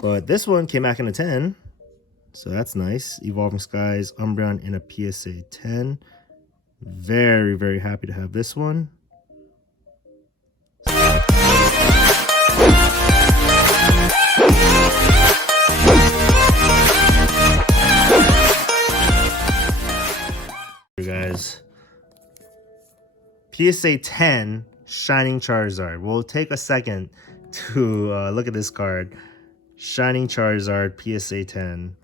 But this one came back in a 10. So that's nice. Evolving Skies, Umbreon in a PSA 10. Very, very happy to have this one. Guys, PSA 10 Shining Charizard. We'll take a second to look at this card. Shining Charizard PSA 10.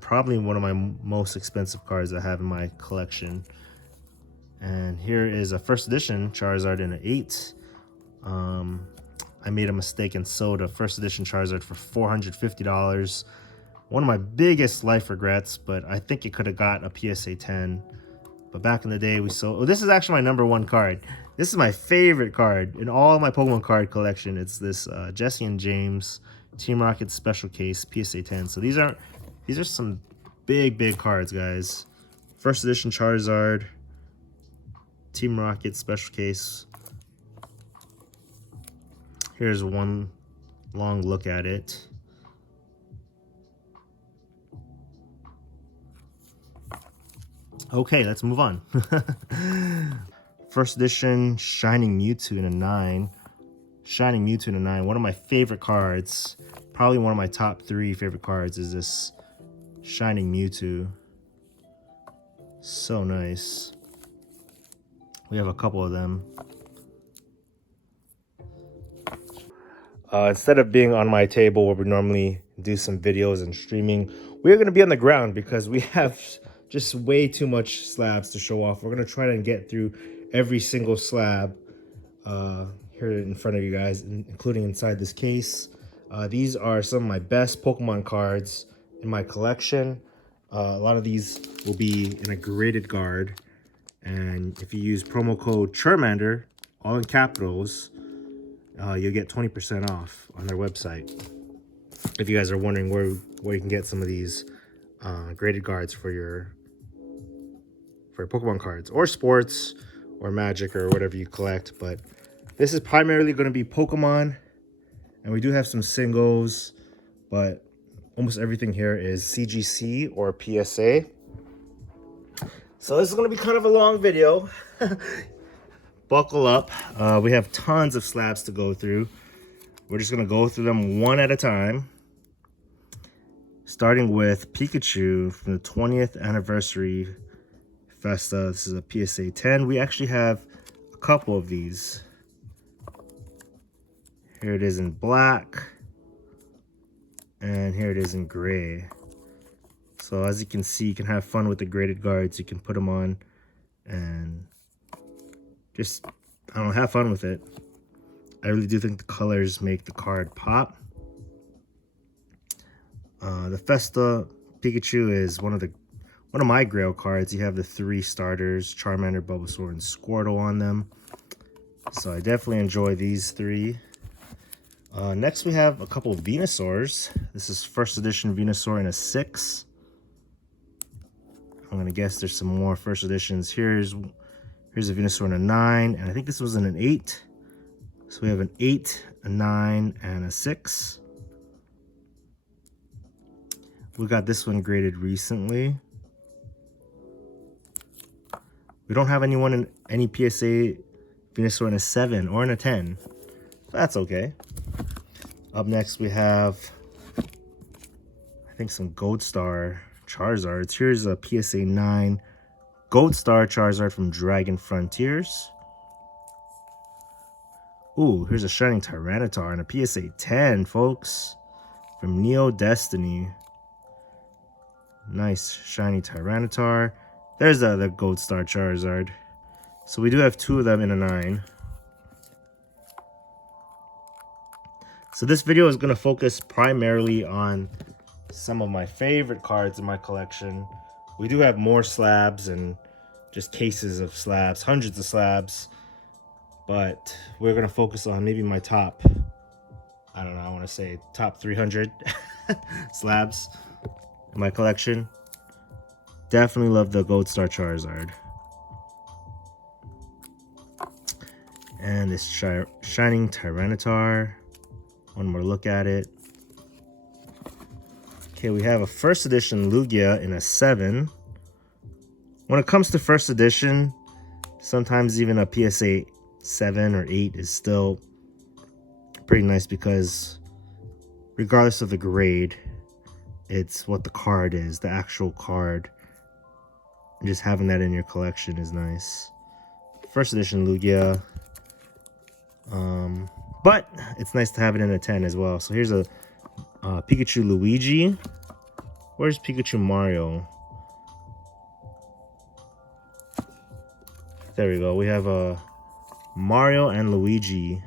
Probably one of my most expensive cards I have in my collection. And here is a first edition Charizard in an 8. I made a mistake and sold a first edition Charizard for $450. One of my biggest life regrets, but I think it could have got a PSA 10. But back in the day, we sold... Oh, this is actually my #1 card. This is my favorite card in all my Pokemon card collection. It's this Jesse and James Team Rocket Special Case PSA 10. So these are some big cards, guys. First edition Charizard, Team Rocket Special Case. Here's one long look at it. Okay, let's move on. First edition Shining Mewtwo in a 9. Shining Mewtwo in a 9. One of my favorite cards. Probably one of my top 3 favorite cards is this Shining Mewtwo. So nice. We have a couple of them. Instead of being on my table where we normally do some videos and streaming, we're going to be on the ground because we have just way too much slabs to show off. We're going to try to get through every single slab here in front of you guys, including inside this case. These are some of my best Pokemon cards in my collection. A lot of these will be in a graded guard. And if you use promo code Churmander, all in capitals, you'll get 20% off on their website. If you guys are wondering where you can get some of these graded guards for your Pokemon cards, or sports, or Magic, or whatever you collect. But this is primarily going to be Pokemon, and we do have some singles, but almost everything here is CGC or PSA. So this is going to be kind of a long video. Buckle up. We have tons of slabs to go through. We're just going to go through them one at a time. Starting with Pikachu from the 20th anniversary Festa. This is a PSA 10. We actually have a couple of these. Here it is in black. And here it is in gray. So as you can see, you can have fun with the graded guards. You can put them on and just, I don't know, have fun with it. I really do think the colors make the card pop. The Festa Pikachu is one of my Grail cards. You have the 3 starters, Charmander, Bulbasaur, and Squirtle on them. So I definitely enjoy these 3. Next we have a couple of Venusaurs. This is first edition Venusaur in a 6. I'm gonna guess there's some more first editions. Here's a Venusaur in a 9, and I think this was in an 8. So we have an 8, a 9, and a 6. We got this one graded recently. We don't have anyone in any PSA Venusaur in a 7 or in a 10. So that's okay. Up next we have, I think, some Gold Star Charizards. Here's a PSA 9 Gold Star Charizard from Dragon Frontiers. Ooh, here's a Shining Tyranitar and a PSA 10, folks, from Neo Destiny. Nice shiny Tyranitar. There's the other Gold Star Charizard. So we do have 2 of them in a 9. So this video is going to focus primarily on some of my favorite cards in my collection. We do have more slabs and just cases of slabs, hundreds of slabs. But we're going to focus on maybe my top, I don't know, I want to say top 300 slabs in my collection. Definitely love the Gold Star Charizard. And this Shining Tyranitar. One more look at it. Okay, we have a first edition Lugia in a 7. When it comes to first edition, sometimes even a PSA 7 or 8 is still pretty nice because regardless of the grade, it's what the card is, the actual card. And just having that in your collection is nice. First edition Lugia. But it's nice to have it in a 10 as well. So here's a Pikachu Luigi. Where's Pikachu Mario? There we go. We have a Mario and Luigi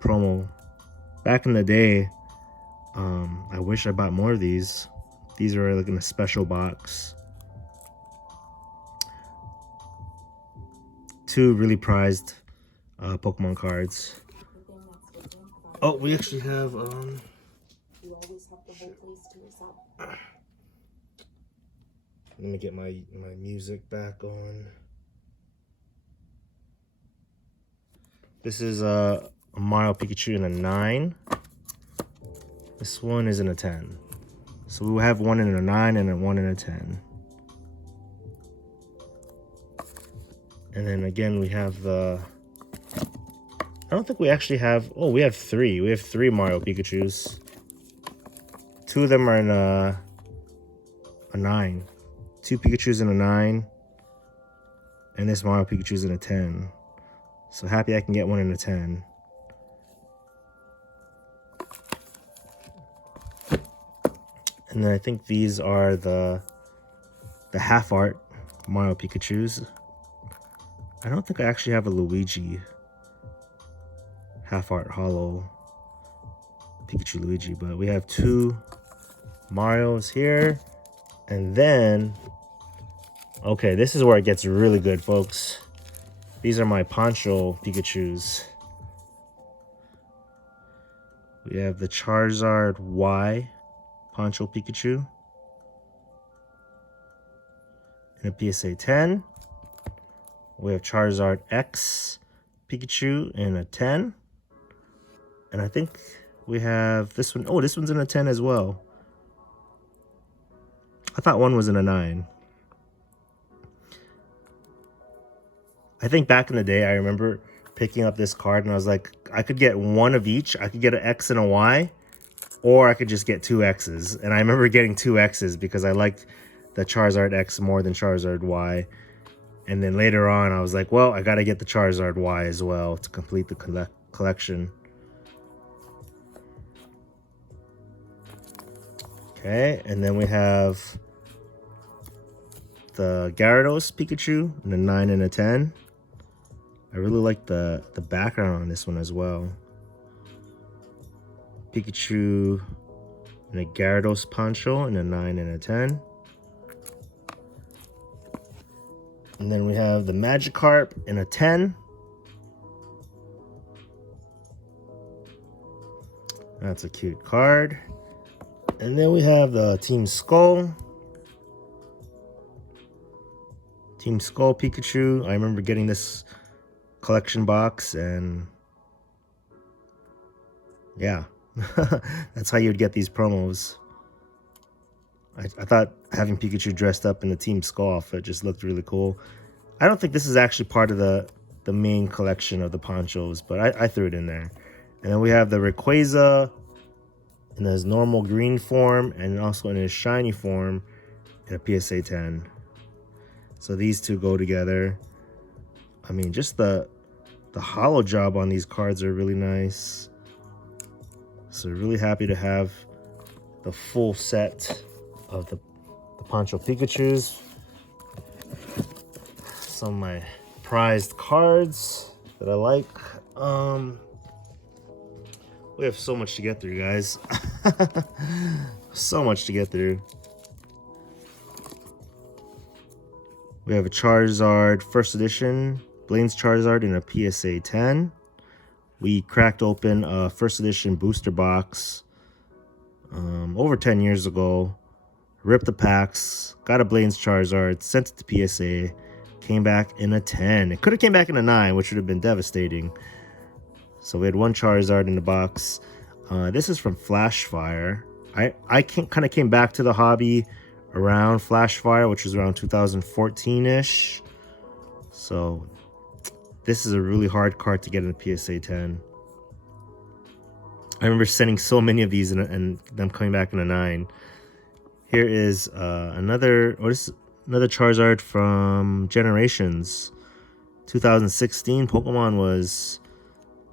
promo. Back in the day, I wish I bought more of these. These are like in a special box. 2 really prized Pokemon cards. Oh, we actually have You always have the whole place to yourself. Let me get my music back on. This is a Mario Pikachu in a 9. This one is in a 10. So we have one in a 9 and one in a 10. And then again we have the... I don't think we actually have... Oh, we have 3. We have 3 Mario Pikachus. 2 of them are in a 9. 2 Pikachus in a 9. And this Mario Pikachu's in a 10. So happy I can get one in a 10. And then I think these are the half art Mario Pikachus. I don't think I actually have a Luigi half art hollow Pikachu Luigi, but we have 2 Marios here. And then, okay, this is where it gets really good, folks. These are my Poncho Pikachus. We have the Charizard Y Poncho Pikachu in a PSA 10. We have Charizard X Pikachu in a 10. And I think we have this one. Oh, this one's in a 10 as well. I thought one was in a 9. I think back in the day, I remember picking up this card and I was like, I could get one of each. I could get an X and a Y, or I could just get 2 X's. And I remember getting 2 X's because I liked the Charizard X more than Charizard Y. And then later on, I was like, well, I got to get the Charizard Y as well to complete the collection. Okay, and then we have the Gyarados Pikachu in a 9 and a 10. I really like the background on this one as well. Pikachu and a Gyarados Poncho in a 9 and a 10. And then we have the Magikarp in a 10. That's a cute card. And then we have the Team Skull. Team Skull Pikachu. I remember getting this collection box, and yeah, that's how you would get these promos. I thought having Pikachu dressed up in the Team Skull outfit just looked really cool. I don't think this is actually part of the main collection of the ponchos, but I threw it in there. And then we have the Rayquaza in his normal green form and also in his shiny form in a PSA 10. So these two go together. I mean, just the hollow job on these cards are really nice. So really happy to have the full set of the Poncho Pikachus. Some of my prized cards that I like. We have so much to get through, guys. So much to get through. We have a Charizard First Edition, Blaine's Charizard in a PSA 10. We cracked open a First Edition booster box over 10 years ago. Ripped the packs, got a Blaine's Charizard, sent it to PSA, came back in a 10. It could have came back in a 9, which would have been devastating. So we had one Charizard in the box. This is from Flashfire. I kind of came back to the hobby around Flashfire, which was around 2014-ish. So this is a really hard card to get in a PSA 10. I remember sending so many of these and them coming back in a 9. Here is another Charizard from Generations. 2016 Pokemon was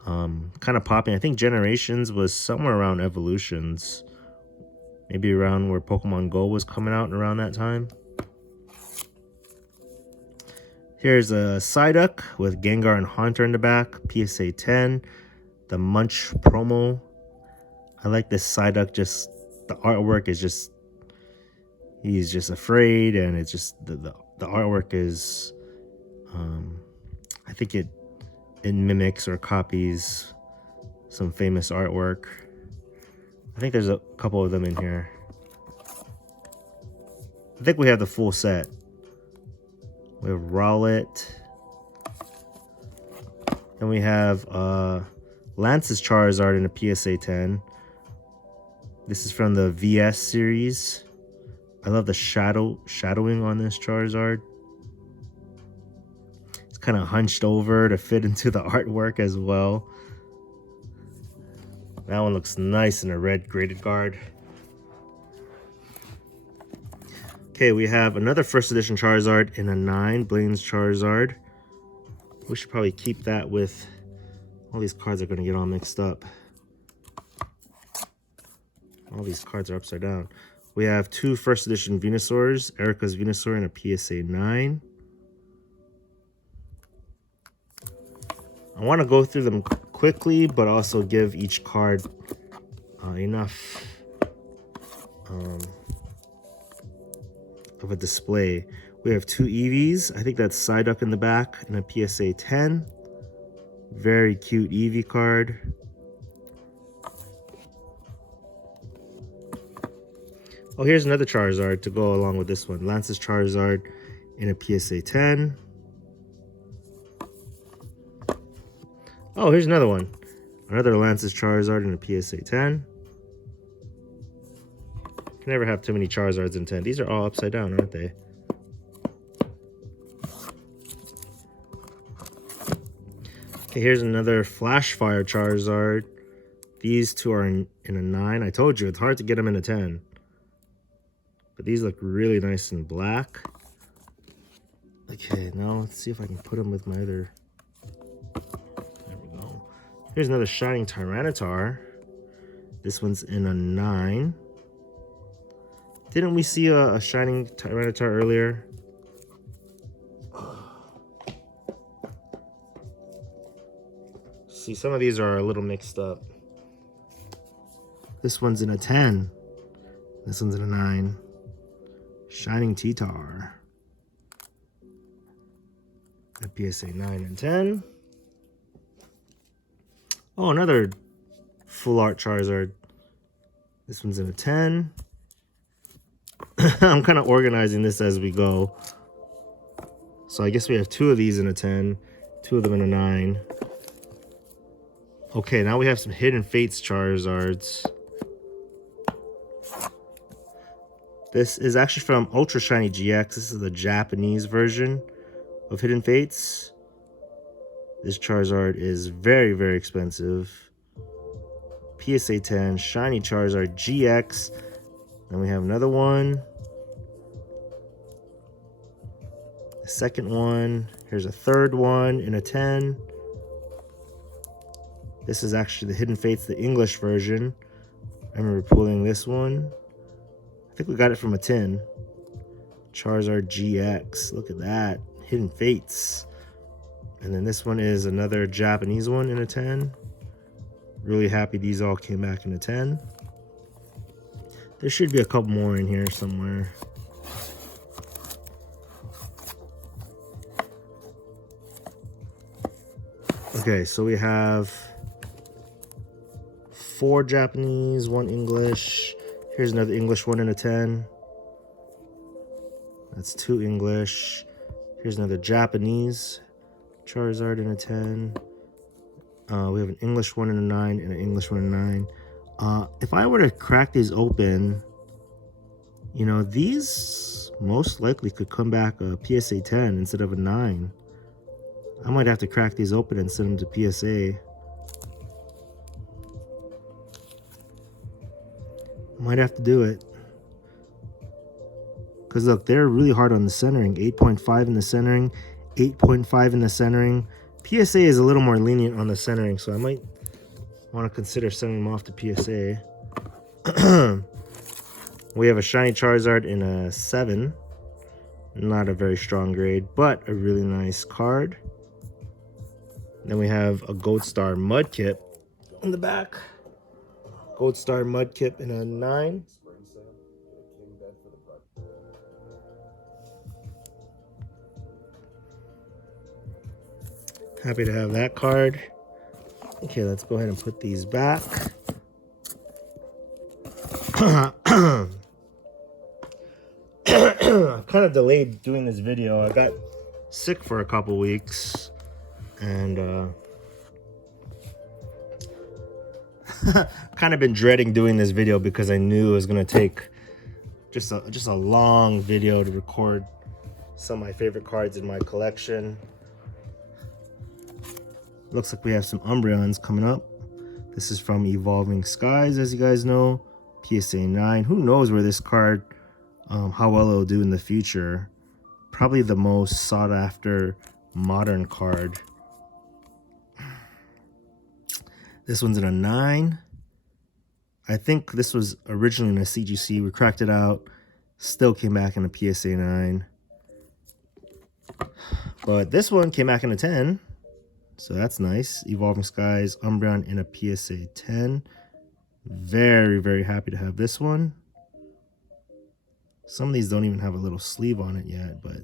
kind of popping. I think Generations was somewhere around Evolutions. Maybe around where Pokemon Go was coming out around that time. Here's a Psyduck with Gengar and Haunter in the back. PSA 10. The Munch promo. I like this Psyduck. Just the artwork is just, he's just afraid, and it's just the artwork is I think it mimics or copies some famous artwork. I think there's a couple of them in here. I think we have the full set. We have Rowlet. Then we have Lance's Charizard in a PSA 10. This is from the VS series. I love the shadowing on this Charizard. It's kind of hunched over to fit into the artwork as well. That one looks nice in a red graded guard. Okay, we have another first edition Charizard in a 9, Blaine's Charizard. We should probably keep that with... All these cards are going to get all mixed up. All these cards are upside down. We have 2 first edition Venusaurs. Erica's Venusaur in a PSA 9. I want to go through them quickly, but also give each card enough of a display. We have 2 Eevees. I think that's Psyduck in the back in a PSA 10. Very cute Eevee card. Oh, here's another Charizard to go along with this one. Lance's Charizard in a PSA 10. Oh, here's another one. Another Lance's Charizard in a PSA 10. Can never have too many Charizards in 10. These are all upside down, aren't they? Okay, here's another Flashfire Charizard. These 2 are in a 9. I told you, it's hard to get them in a 10. But these look really nice in black. Okay, now let's see if I can put them with my other... There we go. Here's another Shining Tyranitar. This one's in a 9. Didn't we see a Shining Tyranitar earlier? See, some of these are a little mixed up. This one's in a 10. This one's in a 9. Shining T-Tar. A PSA 9 and 10. Oh, another full art Charizard. This one's in a 10. I'm kind of organizing this as we go. So I guess we have 2 of these in a 10. 2 of them in a 9. Okay, now we have some Hidden Fates Charizards. This is actually from Ultra Shiny GX. This is the Japanese version of Hidden Fates. This Charizard is very, very expensive. PSA 10, Shiny Charizard GX. Then we have another one. The second one. Here's a third one in a 10. This is actually the Hidden Fates, the English version. I remember pulling this one. I think we got it from a 10. Charizard GX. Look at that. Hidden Fates. And then this one is another Japanese one in a 10. Really happy these all came back in a 10. There should be a couple more in here somewhere. Okay, so we have 4 Japanese, 1 English. Here's another English one in a 10. That's 2 English. Here's another Japanese Charizard in a 10. We have an English one in a 9 and an English one in a 9. If I were to crack these open, you know, these most likely could come back a PSA 10 instead of a 9. I might have to crack these open and send them to PSA. Might have to do it. Because look, they're really hard on the centering. 8.5 in the centering, 8.5 in the centering. PSA is a little more lenient on the centering, so I might want to consider sending them off to PSA. We have a shiny Charizard in a 7. Not a very strong grade, but a really nice card. Then we have a Gold Star Mudkip in the back. Gold Star Mudkip in a 9. Happy to have that card. Okay, let's go ahead and put these back. I kind of delayed doing this video. I got sick for a couple weeks, and kind of been dreading doing this video because I knew it was gonna take just a long video to record some of my favorite cards in my collection. Looks like we have some Umbreons coming up. This is from Evolving Skies, as you guys know. PSA 9. Who knows where this card, how well it'll do in the future. Probably the most sought after modern card. This one's in a 9. I think this was originally in a CGC. We cracked it out. Still came back in a PSA 9. But this one came back in a 10. So that's nice. Evolving Skies, Umbreon in a PSA 10. Very, very happy to have this one. Some of these don't even have a little sleeve on it yet, but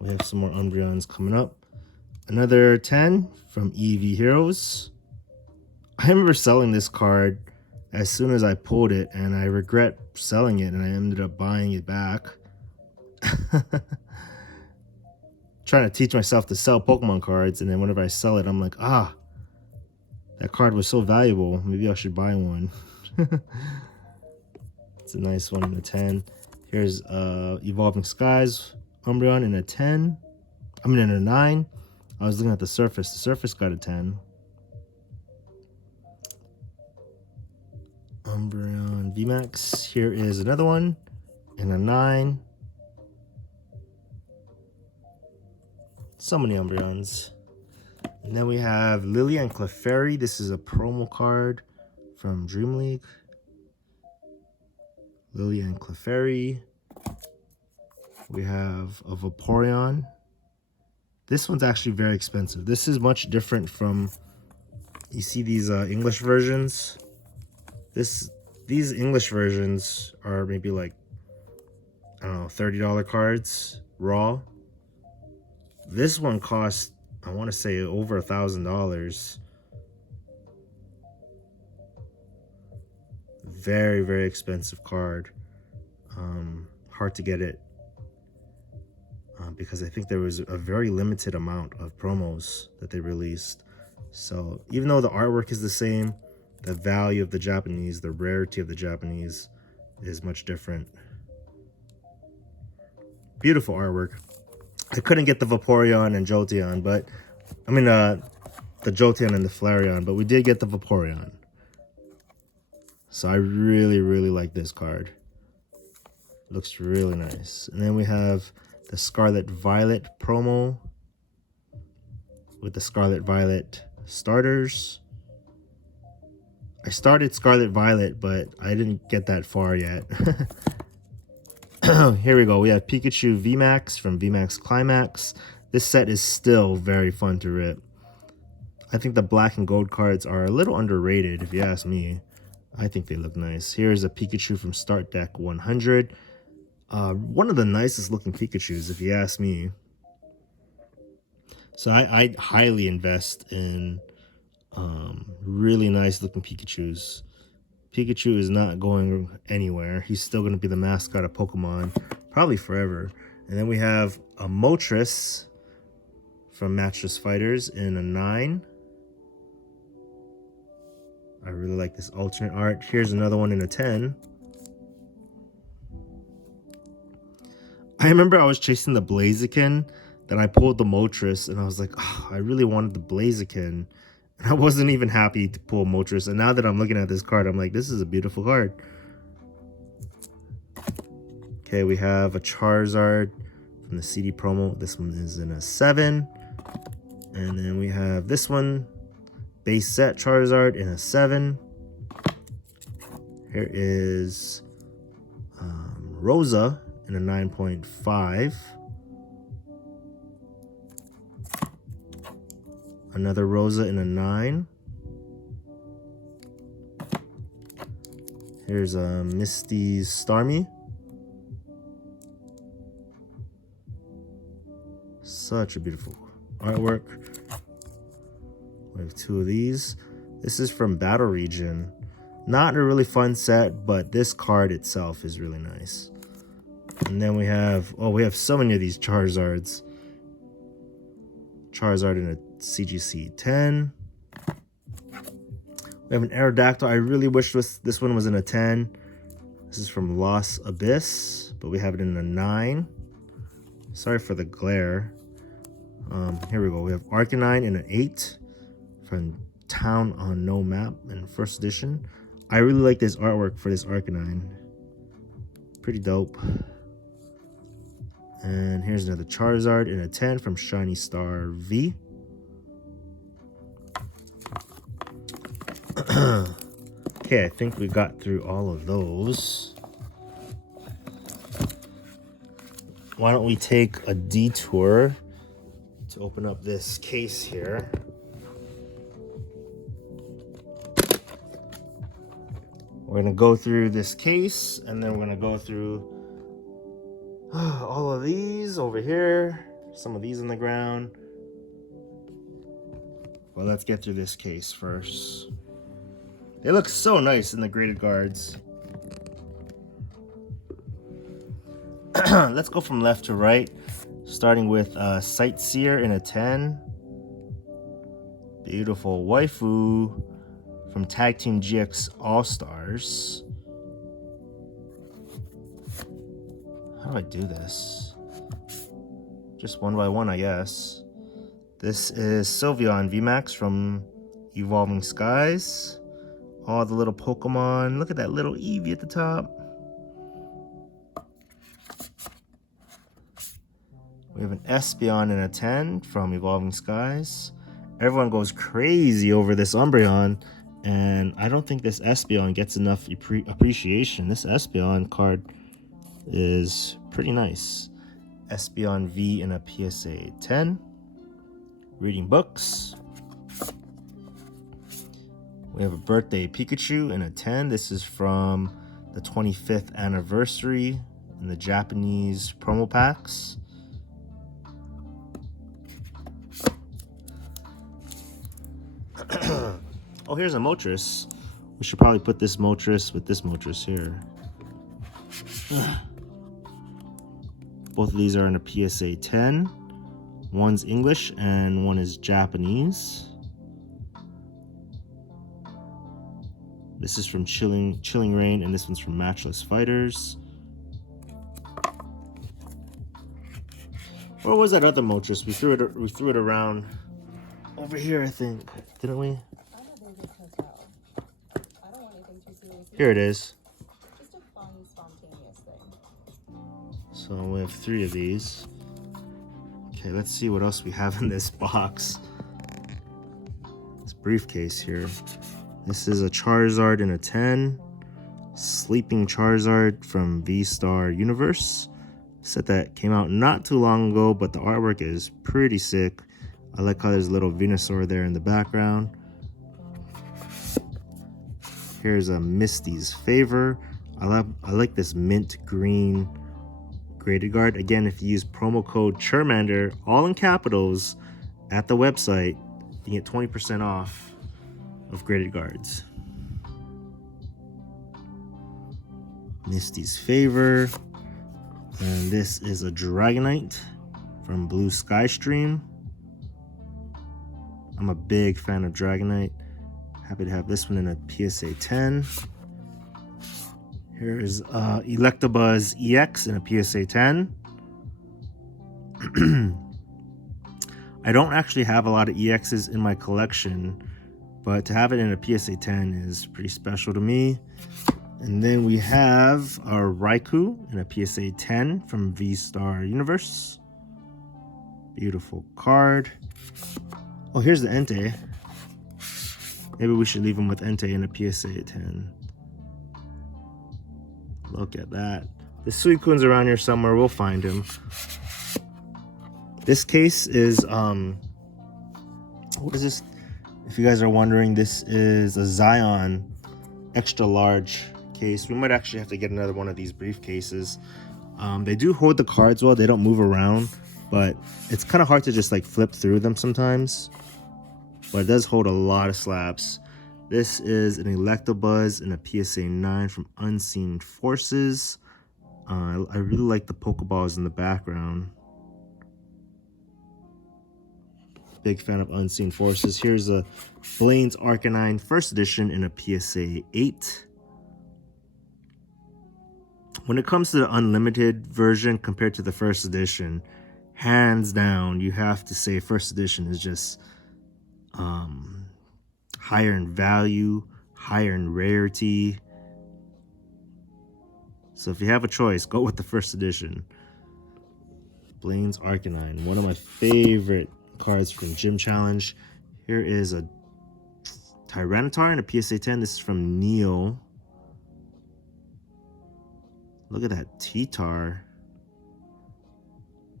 we have some more Umbreons coming up. Another 10 from EV Heroes. I remember selling this card as soon as I pulled it, and I regret selling it, and I ended up buying it back. Trying to teach myself to sell Pokemon cards, and then whenever I sell it, I'm like, ah, that card was so valuable. Maybe I should buy one. It's a nice one in a 10. Here's Evolving Skies, Umbreon in a 10. I mean in a 9. I was looking at the surface. The surface got a 10. Umbreon VMAX. Here is another one in a 9. So many Umbreons. And then we have Lily and Clefairy. This is a promo card from Dream League. Lily and Clefairy. We have a Vaporeon. This one's actually very expensive. This is much different from, you see these English versions. These English versions are maybe like, I don't know, $30 cards raw. This one costs, I want to say, over $1,000. Very, very expensive card. Hard to get it because I think there was a very limited amount of promos that they released. So even though the artwork is the same, the value of the Japanese, the rarity of the Japanese is much different. Beautiful artwork. I couldn't get the Vaporeon and Jolteon, but I mean the Jolteon and the Flareon, but we did get the Vaporeon. So I really, really like this card. Looks really nice. And then we have the Scarlet Violet promo with the Scarlet Violet starters. I started Scarlet Violet, but I didn't get that far yet. Here we go. We have Pikachu VMAX from VMAX Climax. This set is still very fun to rip. I think the black and gold cards are a little underrated, if you ask me. I think they look nice. Here's a Pikachu from Start Deck 100. One of the nicest looking Pikachus, if you ask me. So I highly invest in really nice looking Pikachus. Pikachu is not going anywhere. He's still going to be the mascot of Pokemon, probably forever. And then we have a Moltres from Matchless Fighters in a 9. I really like this alternate art. Here's another one in a 10. I remember I was chasing the Blaziken, then I pulled the Moltres, and I was like, oh, I really wanted the Blaziken. And I wasn't even happy to pull Moltres. And now that I'm looking at this card, I'm like, this is a beautiful card. Okay, we have a Charizard from the CD promo. This one is in a 7. And then we have this one, base set Charizard in a 7. Here is Rosa in a 9.5. Another Rosa in a 9. Here's a Misty's Starmie. Such a beautiful artwork. We have 2 of these. This is from Battle Region. Not a really fun set, but this card itself is really nice. And then we have, oh, we have so many of these Charizards. Charizard in a CGC 10. We have an Aerodactyl. I really wish this one was in a 10. This is from Lost Abyss, but we have it in a 9. Sorry for the glare. Here we go. We have Arcanine in an 8 from Town on No Map in 1st edition. I really like this artwork for this Arcanine. Pretty dope. And here's another Charizard in a 10 from Shiny Star V. Okay, I think we got through all of those. Why don't we take a detour to open up this case here. We're gonna go through this case, and then we're gonna go through all of these over here, some of these on the ground. Well, let's get through this case first. They look so nice in the graded guards. Let's go from left to right, starting with Sightseer in a 10. Beautiful waifu from Tag Team GX All-Stars. How do I do this? Just one by one, I guess. This is Sylveon VMAX from Evolving Skies. All the little Pokemon. Look at that little Eevee at the top. We have an Espeon in a 10 from Evolving Skies. Everyone goes crazy over this Umbreon, and I don't think this Espeon gets enough appreciation. This Espeon card is pretty nice. Espeon V in a PSA 10. Reading books. We have a Birthday Pikachu in a 10. This is from the 25th anniversary in the Japanese promo packs. Oh, here's a Moltres. We should probably put this Moltres with this Moltres here. Both of these are in a PSA 10. One's English and one is Japanese. This is from Chilling Reign, and this one's from Matchless Fighters. Where was that other Moltres? We threw it around over here, I think, didn't we? Here it is. Just a fun, spontaneous thing. So we have 3 of these. Okay, let's see what else we have in this box. This briefcase here. This is a Charizard in a 10. Sleeping Charizard from V-Star Universe. Set that came out not too long ago, but the artwork is pretty sick. I like how there's a little Venusaur there in the background. Here's a Misty's Favor. I like this mint green graded guard. Again, if you use promo code Churmander, all in capitals, at the website, you get 20% off of graded guards. Misty's Favor. And this is a Dragonite from Blue Sky Stream. I'm a big fan of Dragonite. Happy to have this one in a PSA 10. Here's Electabuzz EX in a PSA 10. I don't actually have a lot of EXs in my collection, but to have it in a PSA 10 is pretty special to me. And then we have our Raikou in a PSA 10 from V-Star Universe. Beautiful card. Oh, here's the Entei. Maybe we should leave him with Entei in a PSA 10. Look at that. The Suicune's around here somewhere. We'll find him. This case is, what is this? If you guys are wondering, this is a Zion extra large case. We might actually have to get another one of these briefcases. They do hold the cards well. They don't move around, but it's kind of hard to just like flip through them sometimes. But it does hold a lot of slabs. This is an Electabuzz in a PSA 9 from Unseen Forces. I really like the Pokeballs in the background. Big fan of Unseen Forces. Here's a Blaine's Arcanine first edition in a PSA 8. When it comes to the unlimited version compared to the first edition, hands down, you have to say first edition is just higher in value, higher in rarity. So if you have a choice, go with the first edition. Blaine's Arcanine, one of my favorite cards from Gym Challenge. Here is a Tyranitar in a PSA 10. This is from Neo. Look at that T-Tar.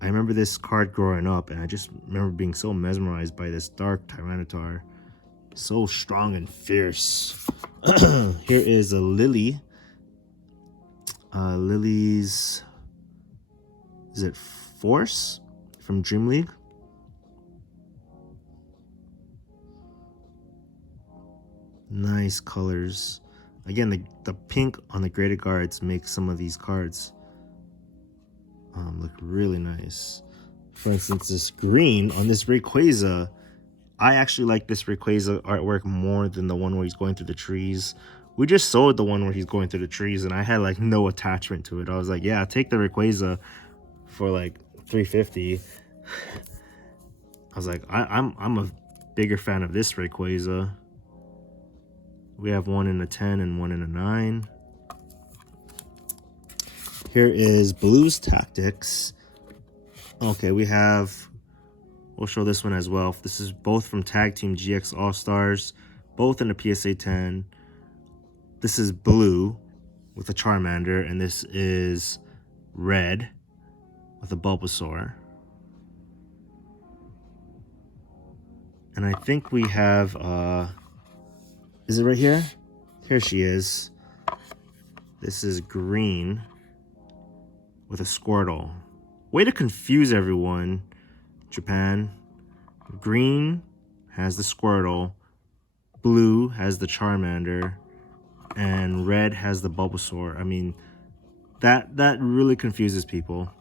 I remember this card growing up, and I just remember being so mesmerized by this dark Tyranitar. So strong and fierce. Here is a Lily. Lily's... is it Force? From Dream League? Nice colors. Again, the pink on the graded guards makes some of these cards look really nice. For instance, this green on this Rayquaza, I actually like this Rayquaza artwork more than the one where he's going through the trees. We just sold the one where he's going through the trees, and I had like no attachment to it. I was like, yeah, take the Rayquaza for like $350. I was like, I'm a bigger fan of this Rayquaza. We have one in a 10 and one in a 9. Here is Blues Tactics. Okay, we'll show this one as well. This is both from Tag Team GX All-Stars, both in a PSA 10. This is blue with a Charmander, and this is red with a Bulbasaur. And I think we have, is it right here? Here she is. This is green with a Squirtle. Way to confuse everyone, Japan. Green has the Squirtle, blue has the Charmander, and red has the Bulbasaur. I mean, that really confuses people.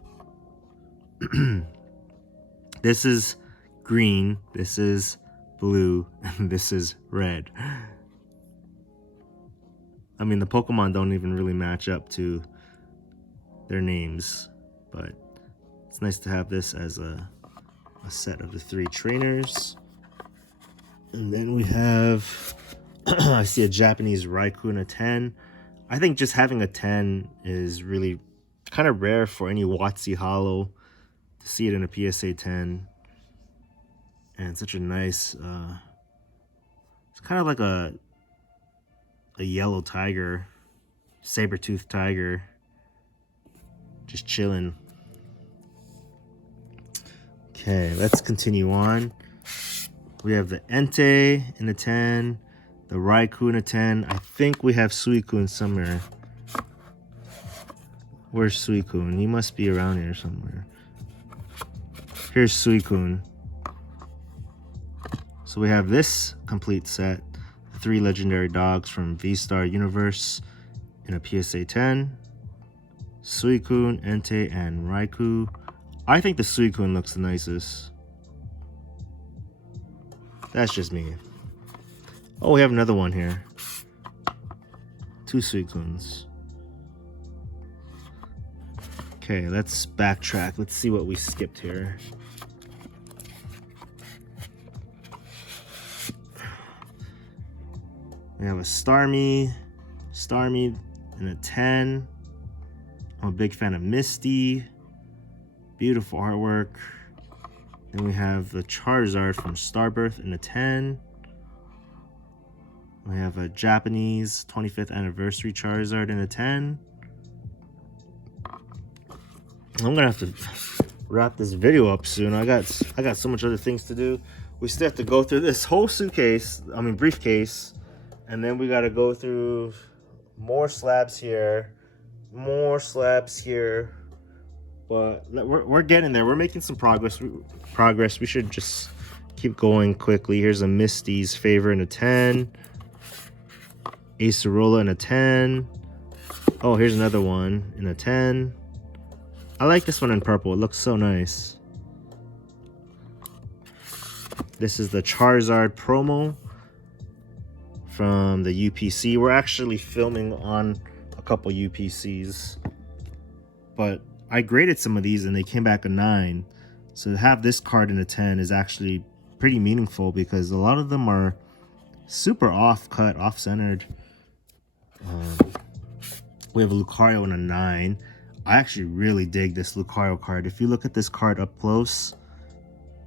This is green, this is blue, and this is red. I mean, the Pokemon don't even really match up to their names, but it's nice to have this as a set of the 3 trainers. And then we have, I see a Japanese Raikou in a 10. I think just having a 10 is really kind of rare for any WotC Holo to see it in a PSA 10. And such a nice, it's kind of like a yellow tiger, saber-toothed tiger, just chilling. Okay, let's continue on. We have the Entei in a 10, the Raikou in a 10. I think we have Suicune somewhere. Where's Suicune? He must be around here somewhere. Here's Suicune. So we have this complete set, 3 legendary dogs from V-Star Universe in a PSA 10. Suicune, Entei, and Raikou. I think the Suicune looks the nicest. That's just me. Oh, we have another one here. 2 Suicuns. Okay, let's backtrack. Let's see what we skipped here. We have a Starmie and a 10. I'm a big fan of Misty. Beautiful artwork. Then we have the Charizard from Starbirth in a 10. We have a Japanese 25th anniversary Charizard in a 10. I'm gonna have to wrap this video up soon. I got so much other things to do. We still have to go through this whole briefcase, and then we gotta go through more slabs here, but we're getting there. We're making some progress. We should just keep going quickly. Here's a Misty's Favor in a 10. Acerola in a 10. Oh, here's another one in a 10. I like this one in purple. It looks so nice. This is the Charizard promo from the UPC. We're actually filming on a couple UPCs, but I graded some of these and they came back a 9. So to have this card in a 10 is actually pretty meaningful because a lot of them are super off-cut, off-centered. We have a Lucario in a 9. I actually really dig this Lucario card. If you look at this card up close,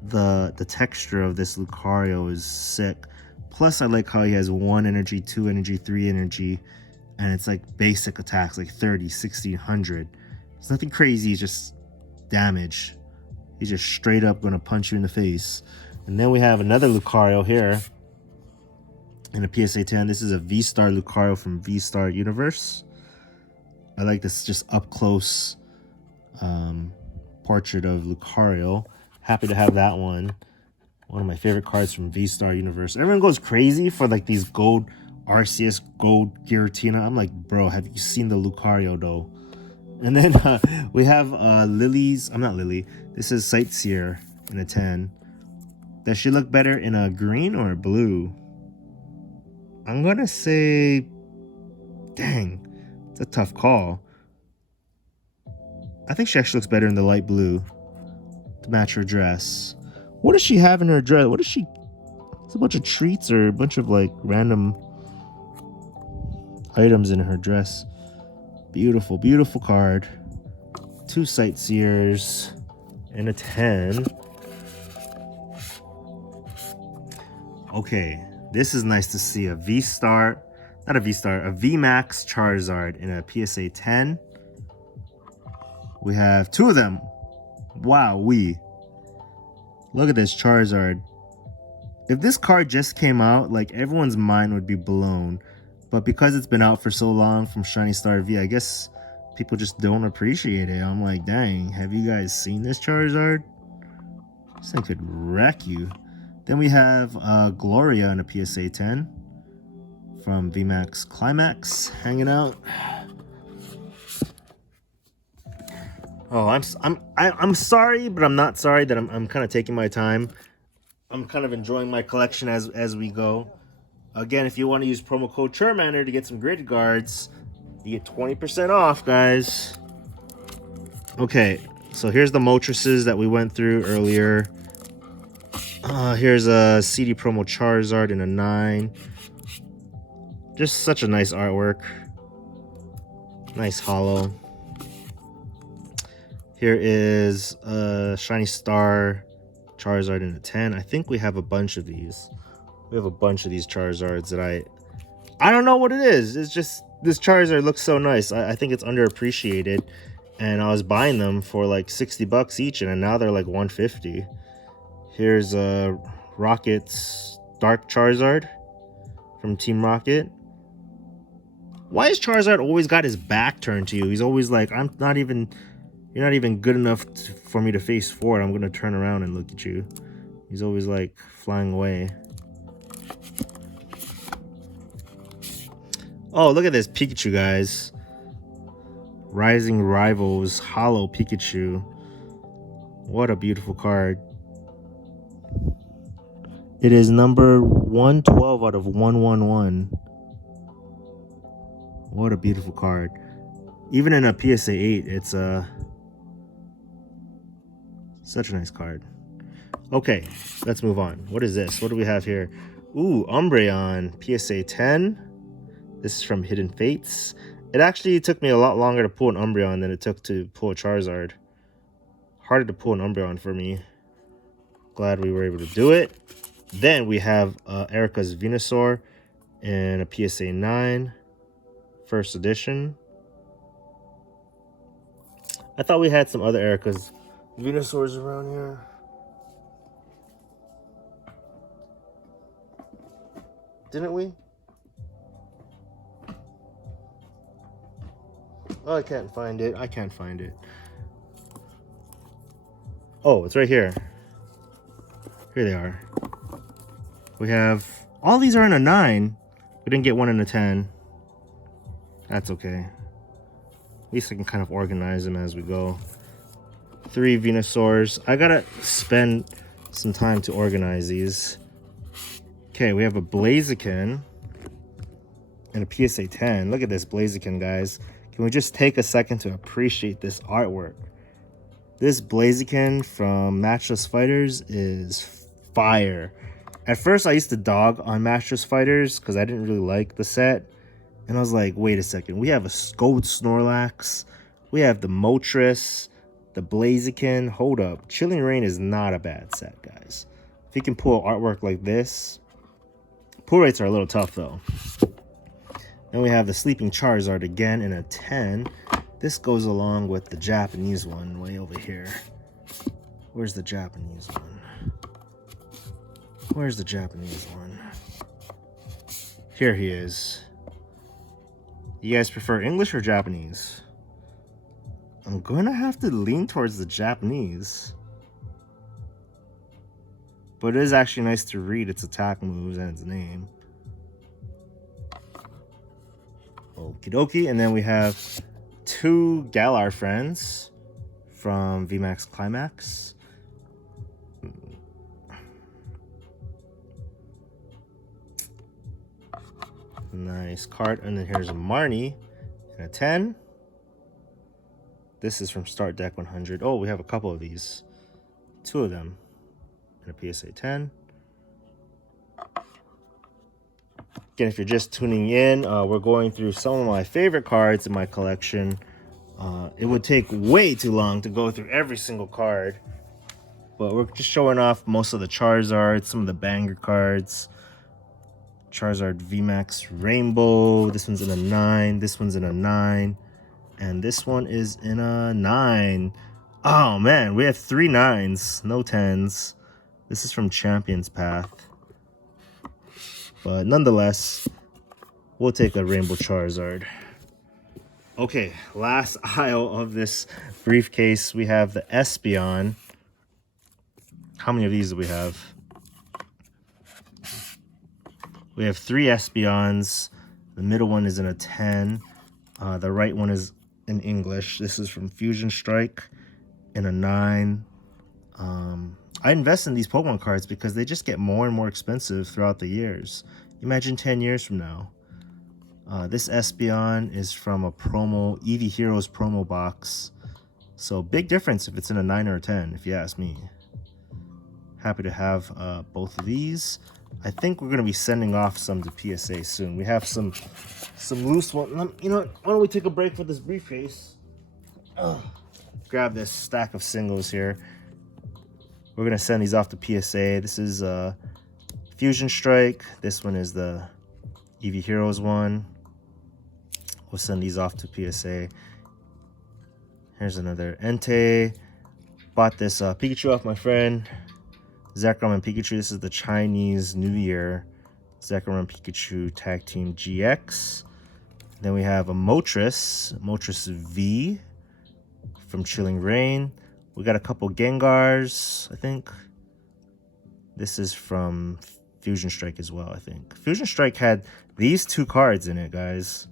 the texture of this Lucario is sick. Plus, I like how he has 1 energy, 2 energy, 3 energy, and it's like basic attacks, like 30, 60, 100. It's nothing crazy, it's just damage. He's just straight up gonna punch you in the face. And then we have another Lucario here in a PSA 10. This is a V-Star Lucario from V-Star Universe. I like this just up close portrait of Lucario. Happy to have that one. One of my favorite cards from V-Star Universe. Everyone goes crazy for like these gold Arceus, gold Giratina. I'm like, bro, have you seen the Lucario though? And then we have Lily's, I'm not Lily. This is Sightseer in a 10. Does she look better in a green or a blue? I'm gonna say, dang, it's a tough call. I think she actually looks better in the light blue to match her dress. What does she have in her dress? What is she? It's a bunch of treats or a bunch of like random items in her dress. Beautiful, beautiful card. 2 Sightseers and a 10. Okay, this is nice to see a V-Star, not a V-Star, a V-Max Charizard in a PSA 10. We have 2 of them. Wow, look at this Charizard. If this card just came out, like everyone's mind would be blown. But because it's been out for so long from Shiny Star V, I guess people just don't appreciate it. I'm like, dang, have you guys seen this Charizard? This thing could wreck you. Then we have Gloria in a PSA 10 from VMAX Climax hanging out. Oh, I'm sorry, but I'm not sorry that I'm kind of taking my time. I'm kind of enjoying my collection as we go. Again, if you want to use promo code Churmander to get some graded guards, you get 20% off, guys. Okay, so here's the Moltres that we went through earlier. Here's a CD promo Charizard in a 9. Just such a nice artwork. Nice holo. Here is a Shiny Star Charizard in a 10. I think we have a bunch of these. We have a bunch of these Charizards that I don't know what it is. It's just this Charizard looks so nice. I think it's underappreciated, and I was buying them for like 60 bucks each, and now they're like 150. Here's a Rocket's Dark Charizard from Team Rocket. Why has Charizard always got his back turned to you? He's always like, you're not even good enough for me to face forward. I'm gonna turn around and look at you. He's always like flying away. Oh, look at this Pikachu, guys. Rising Rivals Holo Pikachu. What a beautiful card. It is number 112 out of 111. What a beautiful card. Even in a PSA 8, it's such a nice card. Okay, let's move on. What is this? What do we have here? Ooh, Umbreon, PSA 10. This is from Hidden Fates. It actually took me a lot longer to pull an Umbreon than it took to pull a Charizard. Harder to pull an Umbreon for me. Glad we were able to do it. Then we have Erica's Venusaur in a PSA 9. First edition. I thought we had some other Erica's Venusaurs around here. Didn't we? Oh, I can't find it. I can't find it. Oh, it's right here. Here they are. We have... all these are in a 9. We didn't get one in a 10. That's okay. At least I can kind of organize them as we go. 3 Venusaurs. I gotta spend some time to organize these. Okay, we have a Blaziken and a PSA 10. Look at this Blaziken, guys. Can we just take a second to appreciate this artwork? This Blaziken from Matchless Fighters is fire. At first, I used to dog on Matchless Fighters because I didn't really like the set. And I was like, wait a second. We have a Gold Snorlax. We have the Moltres, the Blaziken. Hold up. Chilling Reign is not a bad set, guys. If you can pull artwork like this. Pull rates are a little tough, though. Then we have the Sleeping Charizard again in a 10. This goes along with the Japanese one way over here. Where's the Japanese one? Where's the Japanese one? Here he is. You guys prefer English or Japanese? I'm going to have to lean towards the Japanese. But it is actually nice to read its attack moves and its name. Okie dokie. And then we have 2 Galar friends from VMAX Climax. Nice card. And then here's a Marnie and a 10. This is from Start Deck 100. Oh, we have a couple of these. 2 of them in a PSA 10. Again, if you're just tuning in, we're going through some of my favorite cards in my collection. It would take way too long to go through every single card. But we're just showing off most of the Charizard, some of the banger cards. Charizard VMAX Rainbow. This one's in a 9. This one's in a 9. And this one is in a 9. Oh, man. We have 3 9s. No 10s. This is from Champion's Path. But nonetheless, we'll take a Rainbow Charizard. Okay, last aisle of this briefcase. We have the Espeon. How many of these do we have? We have 3 Espeons. The middle one is in a 10. The right one is in English. This is from Fusion Strike in a 9. I invest in these Pokemon cards because they just get more and more expensive throughout the years. Imagine 10 years from now. This Espeon is from a promo, Eevee Heroes promo box. So big difference if it's in a 9 or a 10, if you ask me. Happy to have both of these. I think we're going to be sending off some to PSA soon. We have some loose ones. You know what? Why don't we take a break for this briefcase? Grab this stack of singles here. We're going to send these off to PSA. This is Fusion Strike. This one is the Eevee Heroes one. We'll send these off to PSA. Here's another Entei. Bought this Pikachu off my friend. Zekrom and Pikachu. This is the Chinese New Year. Zekrom and Pikachu Tag Team GX. Then we have a Moltres V from Chilling Reign. We got a couple Gengars, I think. This is from Fusion Strike as well, I think. Fusion Strike had these 2 cards in it, guys.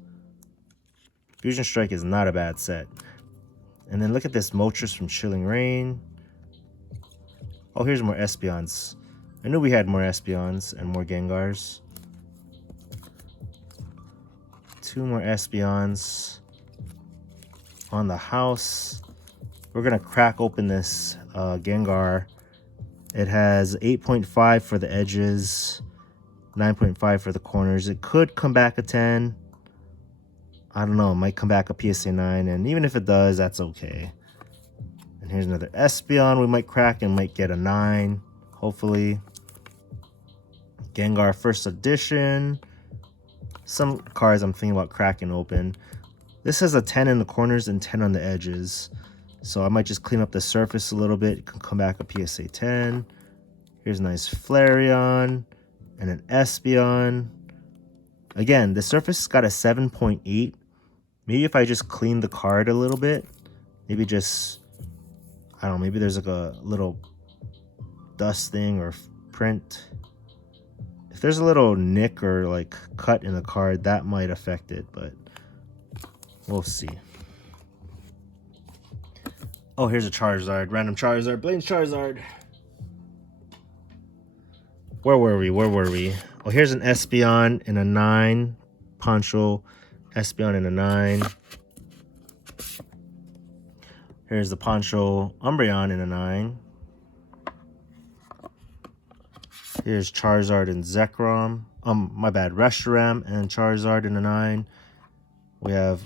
Fusion Strike is not a bad set. And then look at this Moltres from Chilling Reign. Oh, here's more Espeons. I knew we had more Espeons and more Gengars. 2 more Espeons on the house. We're gonna crack open this Gengar. It has 8.5 for the edges, 9.5 for the corners. It could come back a 10. I don't know, it might come back a PSA 9, and even if it does, that's okay. And here's another Espeon we might crack and might get a 9, hopefully. Gengar first edition. Some cards I'm thinking about cracking open. This has a 10 in the corners and 10 on the edges. So I might just clean up the surface a little bit. It can come back a PSA 10. Here's a nice Flareon and an Espeon. Again, the surface got a 7.8. Maybe if I just clean the card a little bit, maybe just, I don't know, maybe there's like a little dust thing or print. If there's a little nick or like cut in the card, that might affect it, but we'll see. Oh, here's a Charizard, random Charizard, Blaine's Charizard. Where were we? Oh, here's an Espeon in a 9. Poncho, Espeon in a 9. Here's the Poncho Umbreon in a 9. Here's Charizard and Zekrom. My bad, Reshiram and Charizard in a 9. We have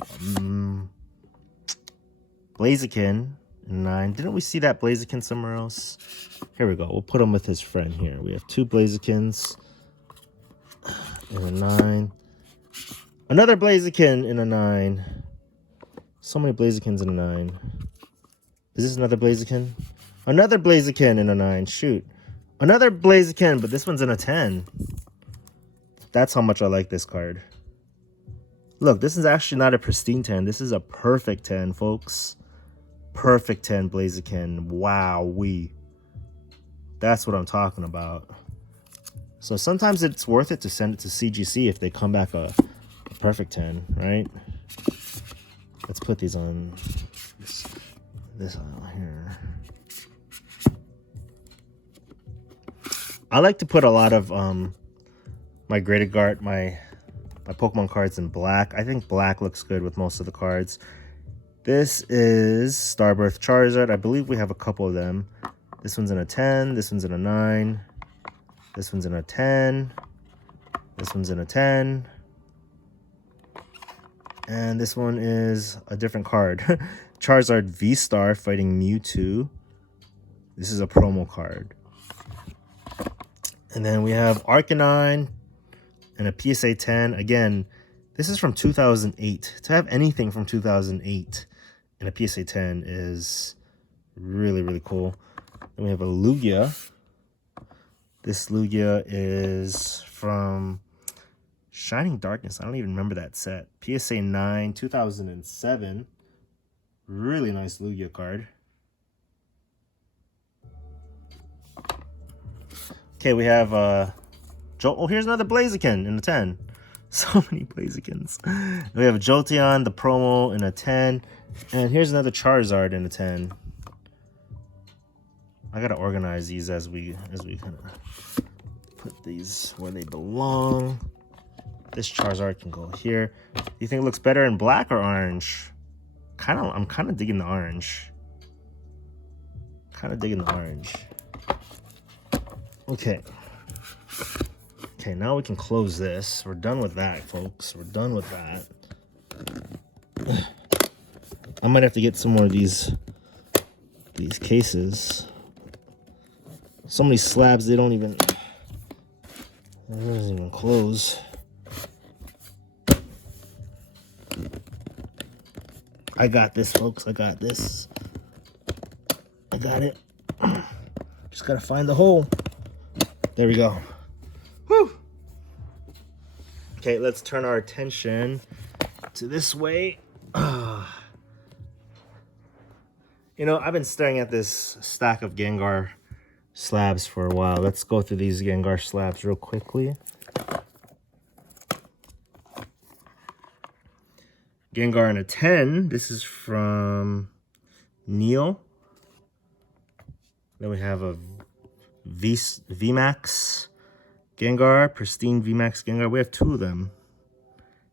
Blaziken in a 9. Didn't we see that Blaziken somewhere else? Here we go. We'll put him with his friend here. We have 2 Blazikens in a 9. Another Blaziken in a 9. So many Blazikens in a 9. Is this another Blaziken? Another Blaziken in a 9. Shoot. Another Blaziken, but this one's in a 10. That's how much I like this card. Look, this is actually not a pristine 10. This is a perfect 10, folks. Perfect 10 Blaziken. Wowee. That's what I'm talking about. So sometimes it's worth it to send it to CGC if they come back a perfect 10, right? Let's put these on this aisle here. I like to put a lot of my Gradedguard, my Pokemon cards in black. I think black looks good with most of the cards. This is Starbirth Charizard. I believe we have a couple of them. This one's in a 10. This one's in a 9. This one's in a 10. This one's in a 10. And this one is a different card. Charizard V-Star fighting Mewtwo. This is a promo card. And then we have Arcanine and a PSA 10. Again, this is from 2008. To have anything from 2008 and a PSA 10 is really, really cool. Then we have a Lugia. This Lugia is from Shining Darkness. I don't even remember that set. PSA 9, 2007. Really nice Lugia card. Okay, we have oh, here's another Blaziken in a 10. So many Blazikens. We have a Jolteon, the promo in a 10. And here's another Charizard in a 10. I gotta organize these as we kind of put these where they belong. This Charizard can go here. Do you think it looks better in black or orange? I'm kind of digging the orange. Okay. Okay, now we can close this. We're done with that, folks. We're done with that. I might have to get some more of these cases. So many slabs, it doesn't even close. I got this, folks. I got this. I got it. Just gotta find the hole. There we go. Whew. Okay, let's turn our attention to this way. You know, I've been staring at this stack of Gengar slabs for a while. Let's go through these Gengar slabs real quickly. Gengar in a 10. This is from Neil. Then we have a VMAX Gengar, Pristine VMAX Gengar. We have 2 of them.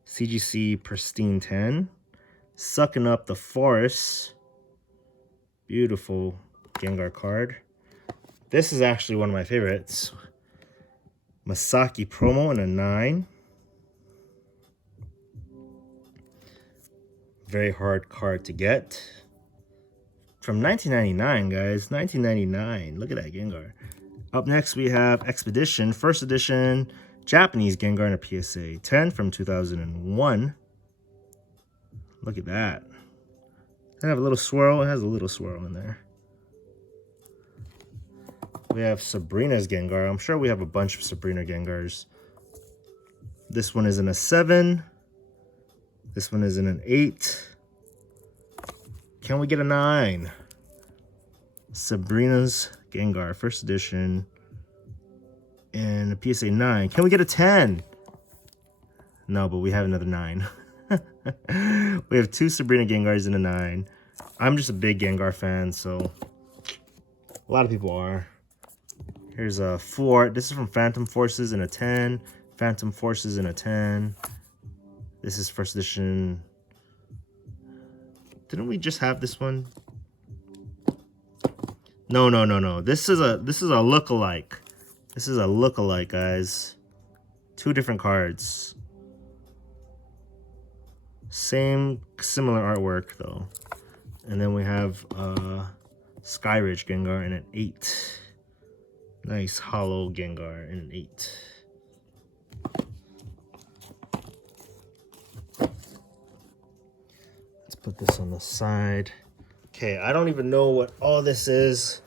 CGC Pristine 10. Sucking Up the Forest. Beautiful Gengar card. This is actually one of my favorites. Masaki promo in a 9. Very hard card to get. From 1999, guys. 1999. Look at that Gengar. Up next, we have Expedition, first edition Japanese Gengar in a PSA 10 from 2001. Look at that. Does it have a little swirl? It has a little swirl in there. We have Sabrina's Gengar. I'm sure we have a bunch of Sabrina Gengars. This one is in a 7. This one is in an 8. Can we get a 9? Sabrina's Gengar, first edition. And a PSA 9. Can we get a 10? No, but we have another 9. We have 2 Sabrina Gengars in a 9. I'm just a big Gengar fan, so a lot of people are. Here's a 4. This is from Phantom Forces in a 10. Phantom Forces in a 10. This is first edition. Didn't we just have this one? No. This is a lookalike. This is a lookalike, guys. 2 different cards. Similar artwork though. And then we have Skyridge Gengar in an 8. Nice hollow Gengar in an 8. Let's put this on the side. Okay, I don't even know what all this is.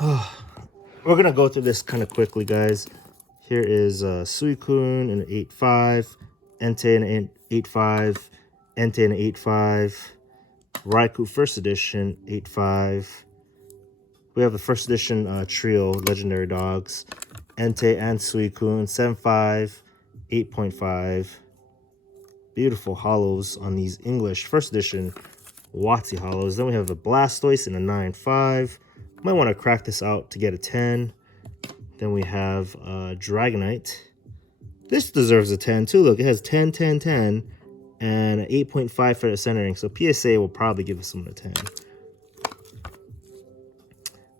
We're gonna go through this kind of quickly, guys. Here is Suicune in an 8.5, Entei in an 8.5, Entei in an 8.5, Raikou first edition 8.5. We have the first edition trio legendary dogs, Entei and Suicune 7.5, 8.5. Beautiful hollows on these English first edition WotC hollows. Then we have the Blastoise in a 9.5. Might want to crack this out to get a 10. Then we have Dragonite. This deserves a 10 too. Look, it has 10, 10, 10, and an 8.5 for the centering. So PSA will probably give us one a 10.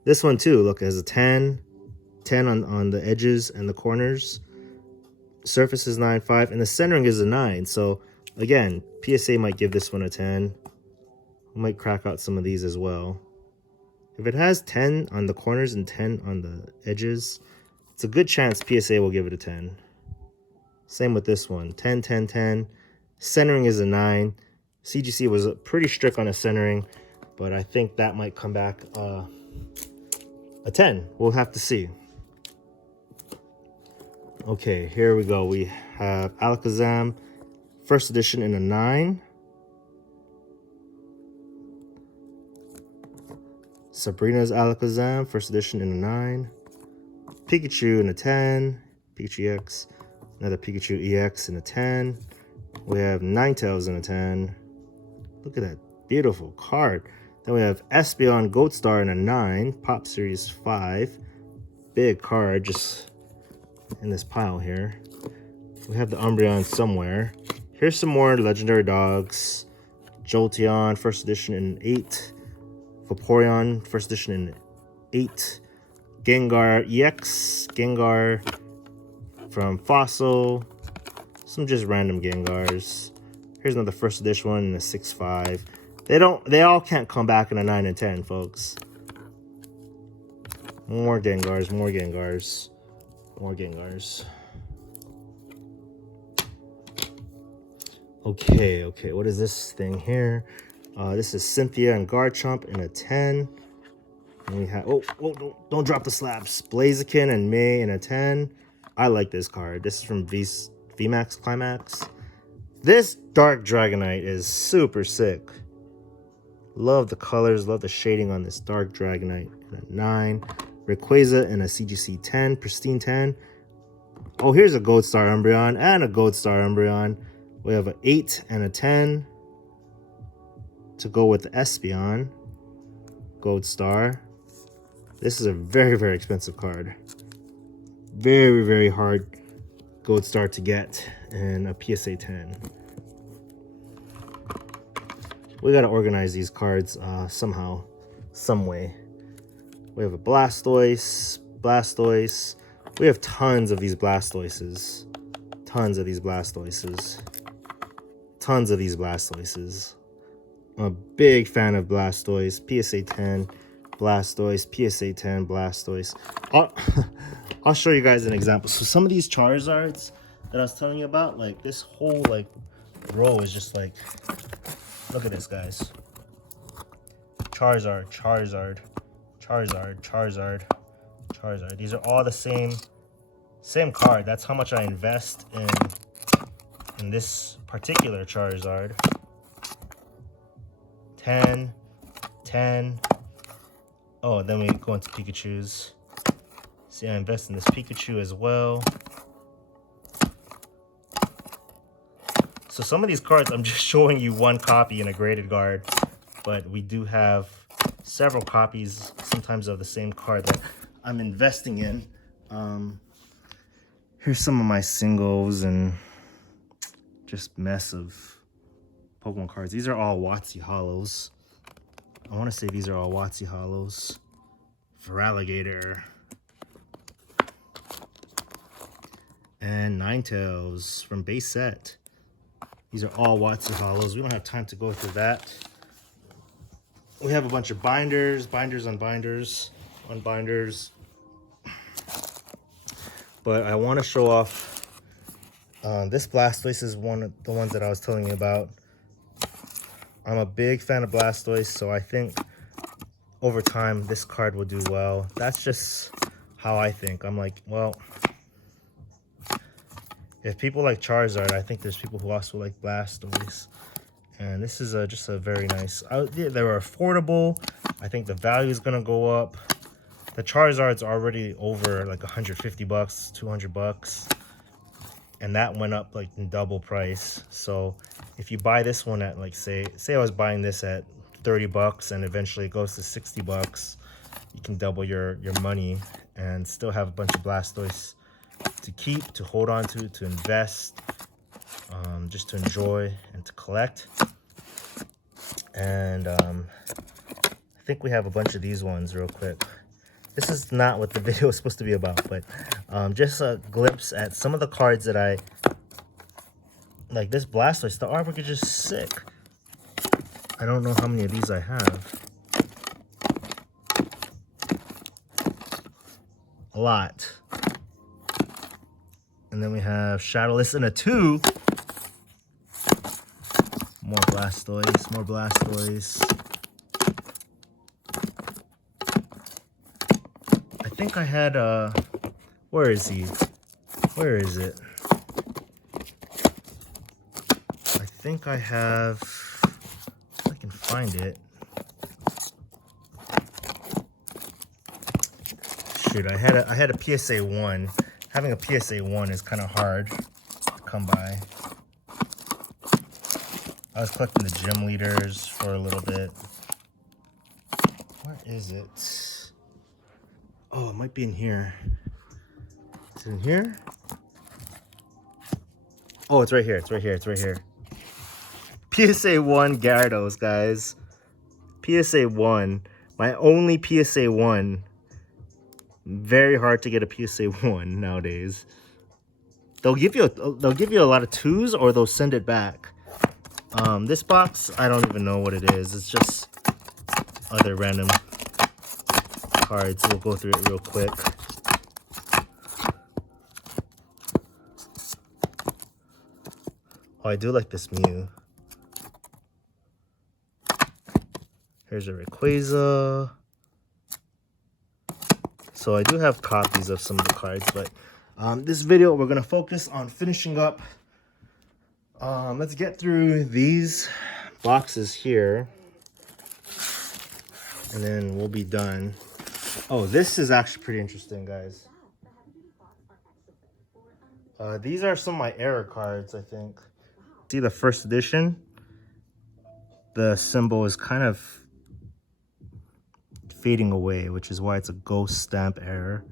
This one too, look, it has a 10, 10 on the edges and the corners. Surface is 9.5, and the centering is a 9. So again, PSA might give this one a 10. We might crack out some of these as well. If it has 10 on the corners and 10 on the edges, it's a good chance PSA will give it a 10. Same with this one, 10, 10, 10. Centering is a 9. CGC was pretty strict on the centering, but I think that might come back a 10. We'll have to see. Okay, here we go. We have Alakazam, first edition in a 9. Sabrina's Alakazam, first edition in a 9. Pikachu in a 10. Pikachu EX. Another Pikachu EX in a 10. We have Ninetales in a 10. Look at that beautiful card. Then we have Espeon Gold Star in a 9. Pop Series 5. Big card just in this pile here. We have the Umbreon somewhere. Here's some more legendary dogs. Jolteon, first edition in an 8. Vaporeon, first edition in 8. Gengar EX, Gengar from Fossil. Some just random Gengars. Here's another first edition one in a 6.5. They all can't come back in a 9 and 10, folks. More Gengars, more Gengars, more Gengars. Okay, what is this thing here? This is Cynthia and Garchomp in a 10. And we have, don't drop the slabs. Blaziken and May in a 10. I like this card. This is from VMAX Climax. This Dark Dragonite is super sick. Love the colors, love the shading on this Dark Dragonite in a 9. Rayquaza in a CGC 10, Pristine 10. Oh, here's a Gold Star Umbreon and a Gold Star Umbreon. We have an 8 and a 10 to go with the Espeon Gold Star. This is a very, very expensive card. Very, very hard gold star to get, and a PSA 10. We gotta organize these cards somehow, some way. We have a Blastoise. We have tons of these Blastoises. Tons of these Blastoises. I'm a big fan of Blastoise. PSA 10, Blastoise, PSA 10, Blastoise. I'll show you guys an example. So some of these Charizards that I was telling you about, like this whole like row is just like, look at this, guys. Charizard. These are all the same card. That's how much I invest in this particular Charizard. 10. Oh, then we go into Pikachus. See, I invest in this Pikachu as well. So some of these cards, I'm just showing you one copy in a graded guard, but we do have several copies sometimes of the same card that I'm investing in. Here's some of my singles and just mess of Pokemon cards. These are all WotC Hollows. I want to say these are all WotC Hollows. Feraligatr. And Ninetales from base set. These are all WotC Hollows. We don't have time to go through that. We have a bunch of binders on binders. But I want to show off this Blastoise is one of the ones that I was telling you about. I'm a big fan of Blastoise, so I think over time this card will do well. That's just how I think. I'm like, well, if people like Charizard, I think there's people who also like Blastoise. And this is just a very nice, they're affordable. I think the value is gonna go up. The Charizard's already over like 150 bucks, 200 bucks. And that went up like in double price. So if you buy this one at like, say I was buying this at 30 bucks and eventually it goes to 60 bucks, you can double your money and still have a bunch of Blastoise to keep, to hold on to invest, just to enjoy and to collect. And I think we have a bunch of these ones real quick. This is not what the video is supposed to be about, but just a glimpse at some of the cards that I like. This Blastoise, the artwork is just sick. I don't know how many of these I have. A lot. And then we have Shadowless in a 2. More Blastoise. I think I had where is he? Where is it? I think I have, if I can find it. Shoot, I had a PSA 1. Having a PSA 1 is kind of hard to come by. I was collecting the gym leaders for a little bit. Where is it? Oh, it might be in here. Is it in here? Oh, it's right here. It's right here. PSA 1 Gyarados, guys. PSA 1. My only PSA 1. Very hard to get a PSA 1 nowadays. They'll give you a lot of 2s, or they'll send it back. This box, I don't even know what it is. It's just other random cards. We'll go through it real quick. Oh, I do like this Mew. Here's a Rayquaza. So I do have copies of some of the cards, but this video we're gonna focus on finishing up. Let's get through these boxes here, and then we'll be done. Oh, this is actually pretty interesting, guys. These are some of my error cards, I think. See the first edition? The symbol is kind of fading away, which is why it's a ghost stamp error.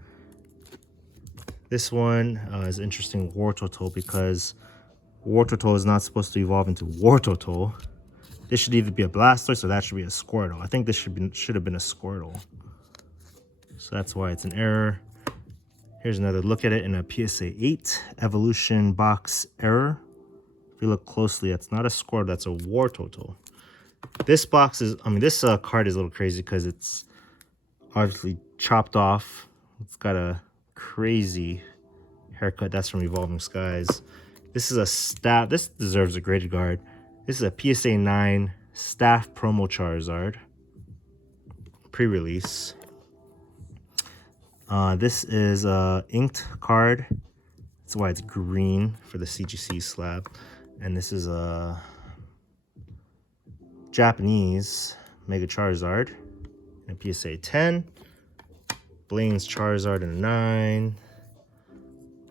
This one is interesting, Wartortle, because Wartortle is not supposed to evolve into Wartortle. This should either be a Blastoise or that should be a Squirtle. I think this should have been a Squirtle. So that's why it's an error. Here's another look at it in a PSA 8 evolution box error. If you look closely, that's not a Squirtle, that's a Wartortle. This box is, this card is a little crazy because it's obviously chopped off. It's got a crazy haircut. That's from Evolving Skies. This is a staff. This deserves a graded guard. This is a PSA 9 staff promo Charizard. Pre-release. This is a inked card. That's why it's green for the CGC slab. And this is a Japanese Mega Charizard in a PSA 10. Blaine's Charizard in a 9.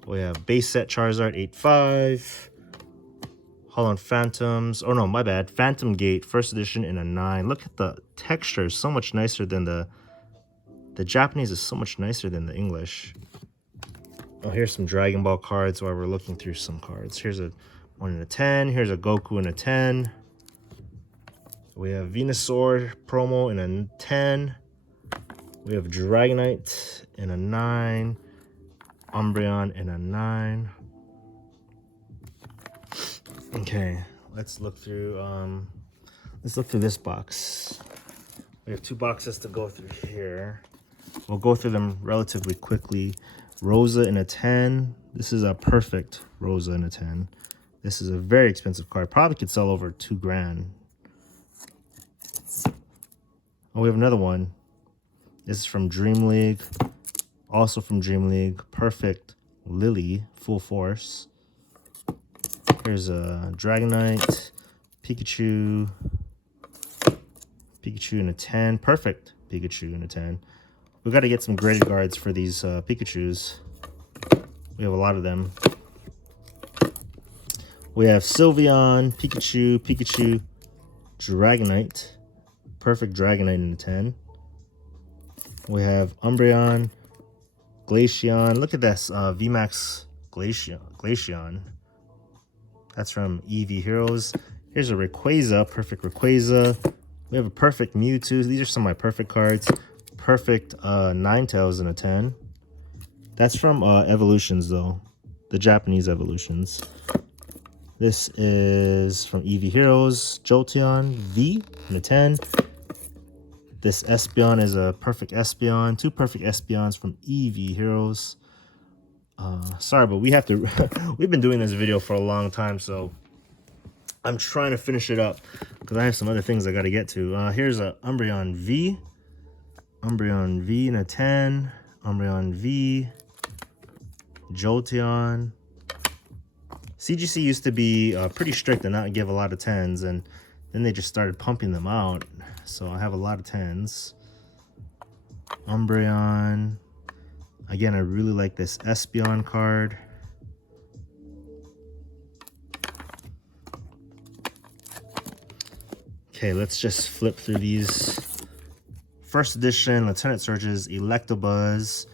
We have base set Charizard 8.5. Holland Phantoms. Oh no, my bad. Phantom Gate first edition in a 9. Look at the texture. So much nicer than the Japanese is so much nicer than the English. Oh, here's some Dragon Ball cards while we're looking through some cards. Here's a 1 in a 10. Here's a Goku in a 10. We have Venusaur promo in a 10. We have Dragonite in a 9. Umbreon in a 9. Okay, let's look through this box. We have 2 boxes to go through here. We'll go through them relatively quickly. Rosa in a 10. This is a perfect Rosa in a 10. This is a very expensive card. Probably could sell over 2 grand. Oh, we have another one. This is from Dream League. Also from Dream League. Perfect Lily, full force. Here's a Dragonite, Pikachu. Pikachu in a 10. Perfect Pikachu in a 10. We got to get some graded guards for these Pikachus. We have a lot of them. We have Sylveon, Pikachu, Dragonite. Perfect Dragonite in a 10. We have Umbreon, Glaceon. Look at this VMAX Glaceon. That's from EV Heroes. Here's a Rayquaza, perfect Rayquaza. We have a perfect Mewtwo. These are some of my perfect cards. Perfect Ninetales in a 10. That's from Evolutions though, the Japanese Evolutions. This is from EV Heroes, Jolteon V in a 10. This Espeon is a perfect Espeon. 2 perfect Espeons from EV Heroes. Sorry, but we have to. We've been doing this video for a long time, so I'm trying to finish it up because I have some other things I got to get to. Here's a Umbreon V. Umbreon V in a 10. Umbreon V. Jolteon. CGC used to be pretty strict and not give a lot of 10s, and then they just started pumping them out. So I have a lot of 10s. Umbreon. Again, I really like this Espeon card. Okay, let's just flip through these. First edition Lieutenant Surge's Electabuzz.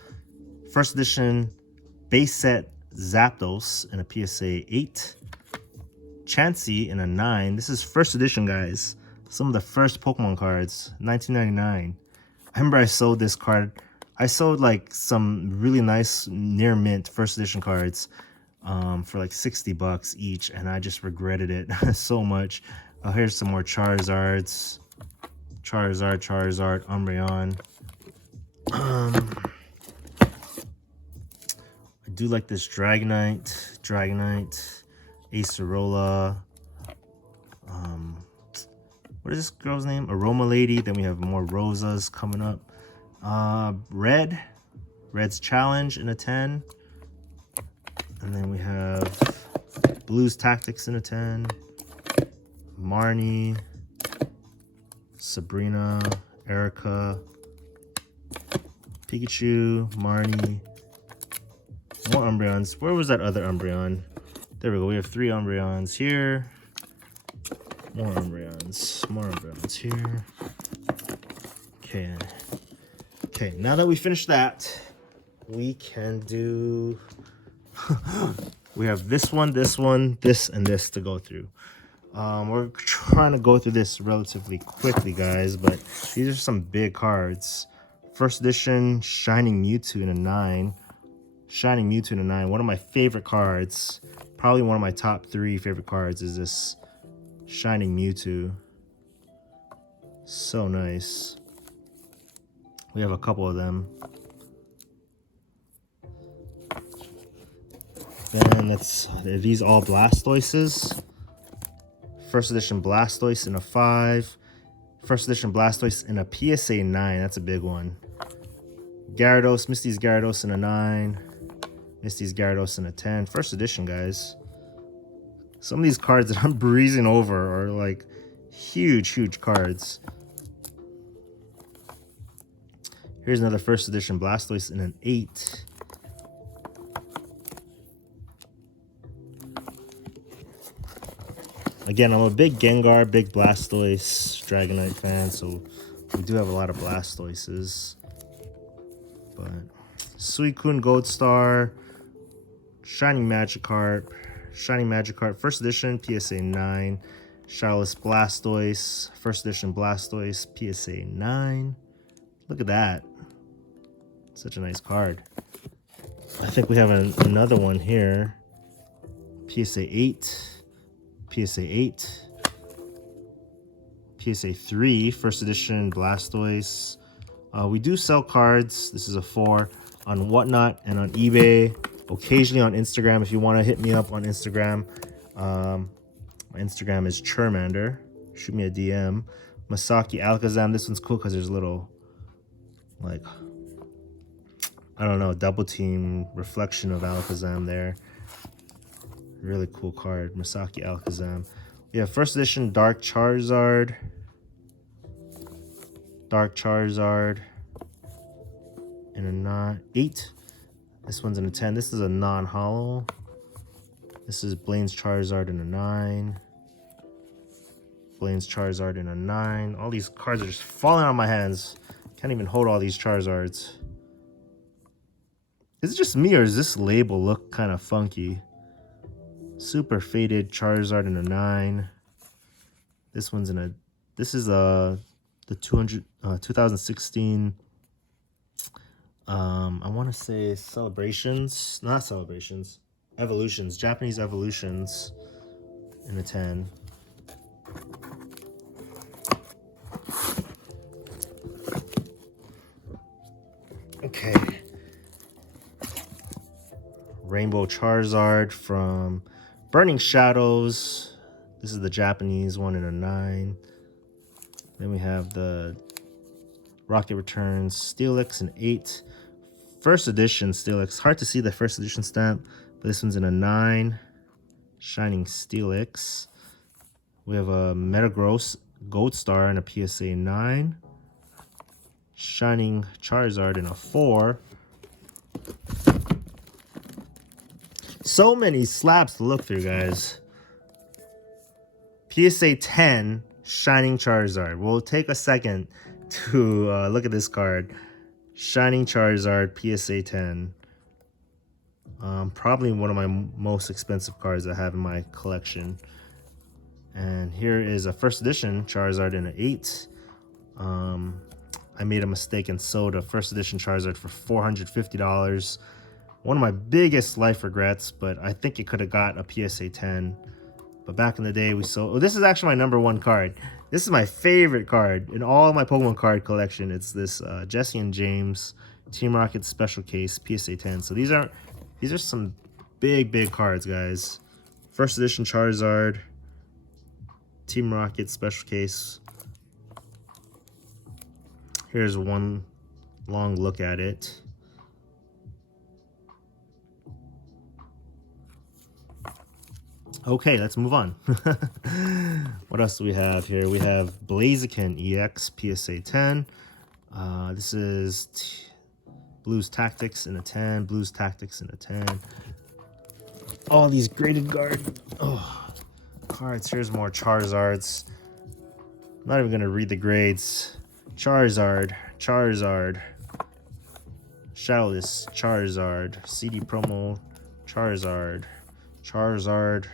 First edition base set Zapdos in a PSA 8. Chansey in a 9. This is first edition, guys. Some of the first Pokemon cards, 1999. I remember I sold this card. I sold like some really nice near mint first edition cards for like 60 bucks each, and I just regretted it so much. Here's some more Charizards. Charizard, Umbreon. I do like this Dragonite, Acerola. What is this girl's name? Aroma Lady. Then we have more Rosas coming up. Red's Challenge in a 10. And then we have Blue's Tactics in a 10. Marnie, Sabrina, Erica, Pikachu, Marnie, more Umbreons. Where was that other Umbreon? There we go. We have 3 Umbreons here. More Umbreons here. Okay. Okay, now that we finished that, we can do... we have this one, this, and this to go through. We're trying to go through this relatively quickly, guys, but these are some big cards. First edition, Shining Mewtwo in a 9. Shining Mewtwo in a 9. One of my favorite cards. Probably one of my top 3 favorite cards is this Shining Mewtwo. So nice. We have a couple of them. Then are these all Blastoises? First edition Blastoise in a 5. First edition Blastoise in a PSA 9. That's a big one. Gyarados, Misty's Gyarados in a 9. Misty's Gyarados in a 10. First edition, guys. Some of these cards that I'm breezing over are like huge cards. Here's another first edition Blastoise in an 8. Again, I'm a big Gengar, big Blastoise, Dragonite fan, so we do have a lot of Blastoises. But Suicune Gold Star, Shining Magikarp, first edition, PSA 9. Charlotte's Blastoise, first edition Blastoise, PSA 9. Look at that. Such a nice card. I think we have another one here. PSA 8. PSA 8. PSA 3, first edition Blastoise. We do sell cards. This is a 4 on Whatnot and on eBay. Occasionally on Instagram if you want to hit me up on Instagram. My Instagram is Churmander. Shoot me a DM. Masaki Alakazam. This one's cool because there's a little, like, I don't know, double team reflection of Alakazam there. Really cool card. Masaki Alakazam. We have first edition Dark Charizard. In a 8. This one's in a 10. This is a non-hollow. This is Blaine's Charizard in a 9. Blaine's Charizard in a 9. All these cards are just falling out of my hands. Can't even hold all these Charizards. Is it just me or does this label look kind of funky? Super faded Charizard in a 9. This one's in a... This is the 2016... I want to say Celebrations. Not Celebrations. Evolutions. Japanese Evolutions in a 10. Okay. Rainbow Charizard from Burning Shadows. This is the Japanese one in a 9. Then we have the Rocket Returns Steelix in 8. First edition Steelix. Hard to see the first edition stamp, but this one's in a 9. Shining Steelix. We have a Metagross Gold Star in a PSA 9. Shining Charizard in a 4. So many slabs to look through, guys. PSA 10 Shining Charizard. We'll take a second to look at this card. Shining Charizard PSA 10. Probably one of my most expensive cards I have in my collection. And here is a first edition Charizard in an 8. I made a mistake and sold a first edition Charizard for $450. One of my biggest life regrets, but I think it could have got a PSA 10. But back in the day, we sold... Oh, this is actually my #1 card. This is my favorite card in all my Pokemon card collection. It's this Jesse and James Team Rocket Special Case PSA 10. So these are some big cards, guys. First edition Charizard, Team Rocket Special Case. Here's one long look at it. Okay, let's move on. What else do we have here? We have Blaziken EX PSA 10. This is Blues Tactics in a 10. Blues Tactics in a 10. All these Gradedguard cards. Here's more Charizards. I'm not even going to read the grades. Charizard. Shadowless Charizard, CD promo Charizard, Charizard.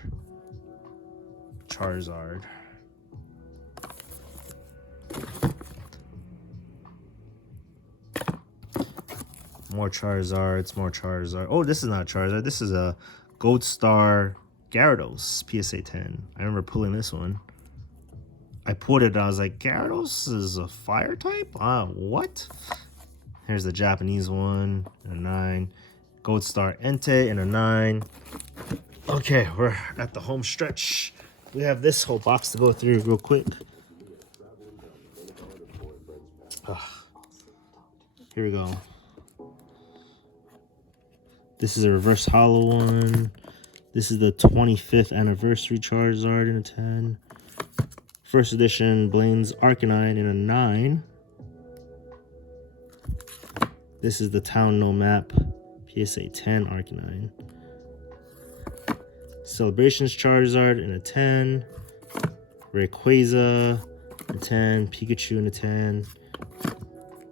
More Charizards, more Charizard. Oh, this is not Charizard. This is a Gold Star Gyarados PSA 10. I remember pulling this one. I pulled it and I was like, Gyarados is a fire type? What? Here's the Japanese one in a 9. Gold Star Entei in a 9. Okay, we're at the home stretch. We have this whole box to go through real quick. Here we go. This is a reverse hollow one. This is the 25th anniversary Charizard in a 10. First edition Blaine's Arcanine in a 9. This is the Town No Map PSA 10 Arcanine. Celebrations Charizard in a 10. Rayquaza in a 10. Pikachu in a 10.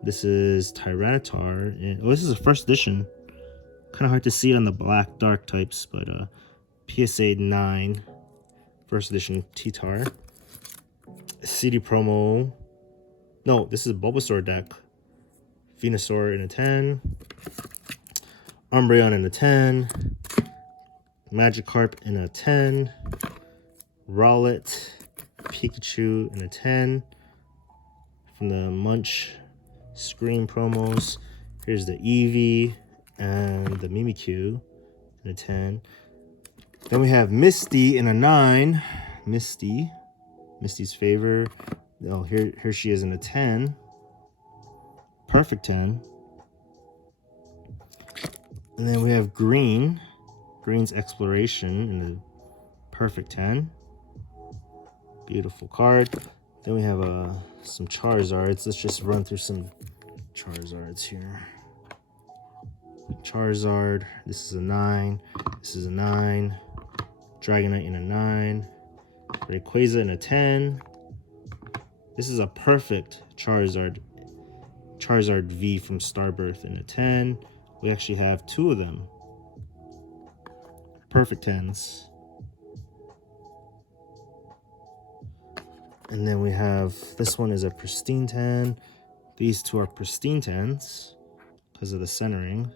This is Tyranitar. And, oh, this is a first edition. Kind of hard to see it on the black dark types, but PSA 9 first edition T-Tar. CD promo. No, this is a Bulbasaur deck. Venusaur in a 10. Umbreon in a 10. Magikarp in a 10. Rowlet. Pikachu in a 10. From the Munch Scream promos. Here's the Eevee and the Mimikyu in a 10. Then we have Misty in a 9. Misty's favor. Oh, here she is in a 10. Perfect 10. And then we have Green's Exploration in the perfect 10. Beautiful card. Then we have some Charizards. Let's just run through some Charizards here. Charizard. This is a 9. This is a 9. Dragonite in a 9. Rayquaza in a 10. This is a perfect Charizard V from Starbirth in a 10. We actually have 2 of them. Perfect 10s. And then we have, this one is a pristine 10. These 2 are pristine 10s because of the centering.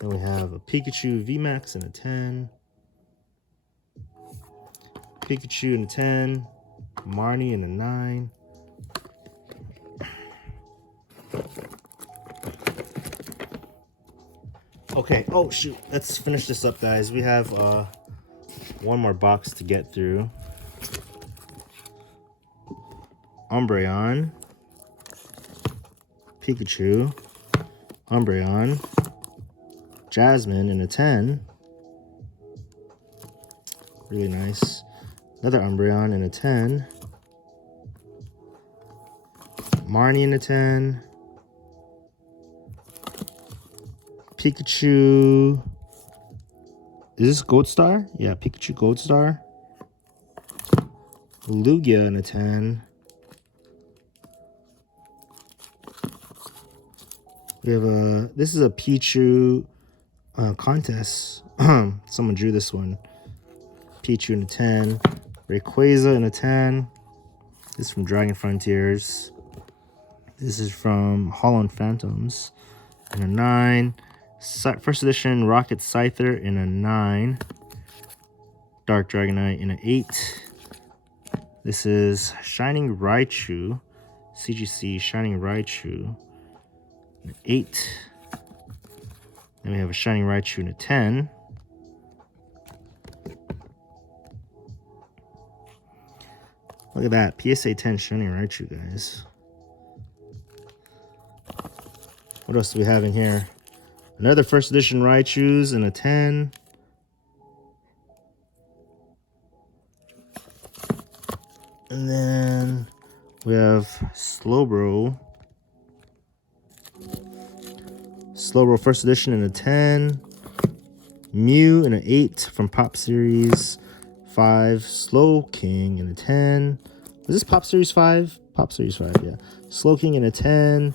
Then we have a Pikachu VMAX in a 10. Pikachu in a 10. Marnie in a 9. Okay, oh shoot, let's finish this up, guys. We have one more box to get through. Umbreon, Pikachu, Umbreon, Jasmine in a 10. Really nice. Another Umbreon in a 10. Marnie in a 10. Pikachu. Is this Gold Star? Yeah, Pikachu Gold Star. Lugia in a 10. We have this is a Pichu contest. Someone drew this one. Pichu in a 10. Rayquaza in a 10. This is from Dragon Frontiers. This is from Hollow Phantoms in a 9. First edition Rocket Scyther in a 9. Dark Dragonite in an 8. This is Shining Raichu. CGC Shining Raichu. An 8. Then we have a Shining Raichu in a 10. Look at that. PSA 10 Shining Raichu, guys. What else do we have in here? Another first edition Raichus in a 10. And then we have Slowbro. Slowbro first edition in a 10. Mew in an 8 from Pop Series 5. Slow King in a 10. Was this Pop Series 5? Pop Series 5, yeah. Slow King in a 10.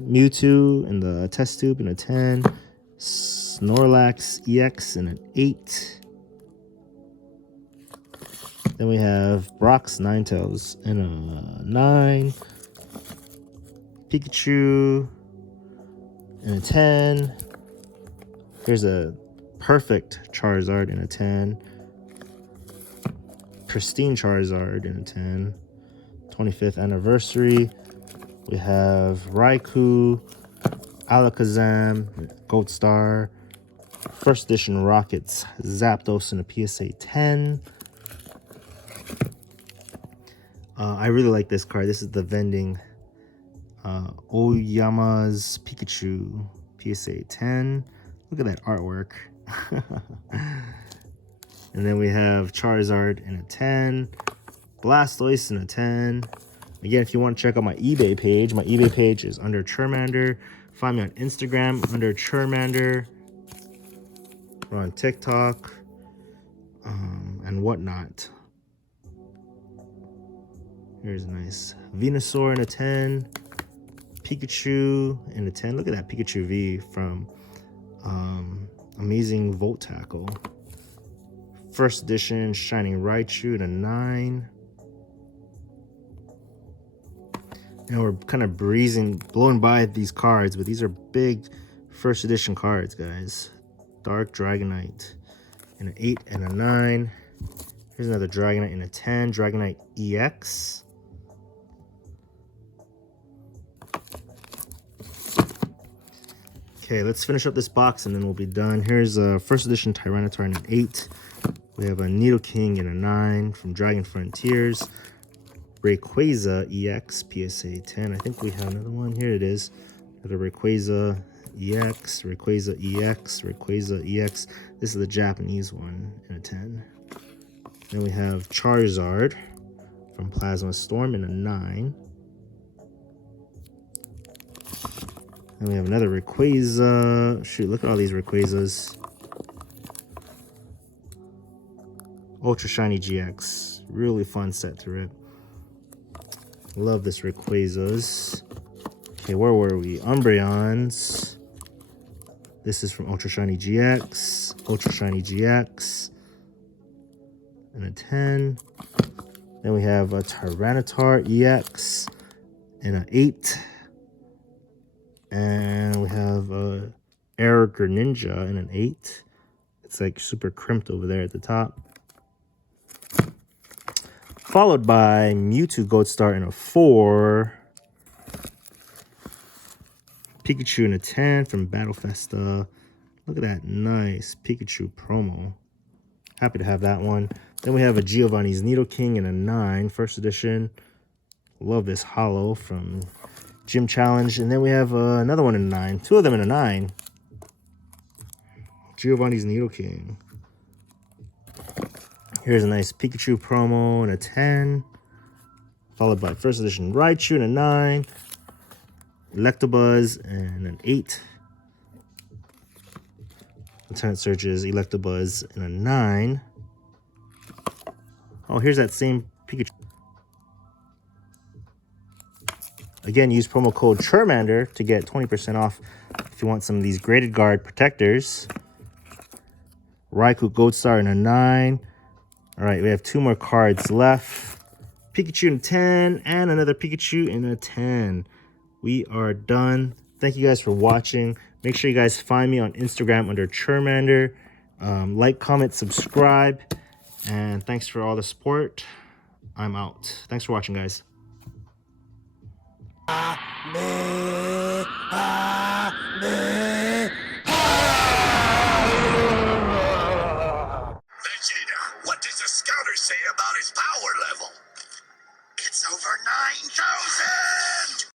Mewtwo in the test tube in a 10. Snorlax EX in an 8. Then we have Brock's Ninetales in a 9. Pikachu in a 10. Here's a perfect Charizard in a 10. Pristine Charizard in a 10. 25th anniversary. We have Raikou, Alakazam, Gold Star. First edition Rockets, Zapdos in a PSA 10. I really like this card. This is the vending Oyama's Pikachu PSA 10. Look at that artwork. And then we have Charizard in a 10. Blastoise in a 10. Again, if you want to check out my eBay page is under Churmander. Find me on Instagram under Churmander. We're on TikTok and whatnot. Here's a nice Venusaur in a 10. Pikachu in a 10. Look at that Pikachu V from Amazing Volt Tackle. First edition Shining Raichu in a 9. And we're kind of blowing by these cards, but these are big first edition cards, guys. Dark Dragonite in an 8 and a 9. Here's another Dragonite in a 10. Dragonite EX. Okay, let's finish up this box and then we'll be done. Here's a first edition Tyranitar in an 8. We have a Nidoking in a 9 from Dragon Frontiers. Rayquaza EX PSA 10. I think we have another one. Here it is. Got a Rayquaza EX, Rayquaza EX, Rayquaza EX. This is the Japanese one in a 10. Then we have Charizard from Plasma Storm in a 9. Then we have another Rayquaza. Shoot, look at all these Rayquazas. Ultra Shiny GX. Really fun set to rip. Love this Rayquazas. Okay, where were we? Umbreons. This is from Ultra Shiny GX. Ultra Shiny GX. And a 10. Then we have a Tyranitar EX. And an 8. And we have a Air Greninja in an 8. It's like super crimped over there at the top. Followed by Mewtwo Gold Star in a 4. Pikachu in a 10 from Battle Festa. Look at that nice Pikachu promo. Happy to have that one. Then we have a Giovanni's Nidoking in a 9, first edition. Love this holo from Gym Challenge. And then we have another one in a 9. Two of them in a 9. Giovanni's Nidoking. Here's a nice Pikachu promo in a 10. Followed by first edition Raichu in a 9. Electabuzz and an 8. Lieutenant Surge's Electabuzz in a 9. Oh, here's that same Pikachu. Again, use promo code Churmander to get 20% off if you want some of these Gradedguard Protectors. Raikou Gold Star in a 9. All right, we have 2 more cards left. Pikachu in a 10 and another Pikachu in a 10. We are done. Thank you guys for watching. Make sure you guys find me on Instagram under Churmander. Like, comment, subscribe. And thanks for all the support. I'm out. Thanks for watching, guys. Vegeta, what does the scouter say about his power level? It's over 9,000!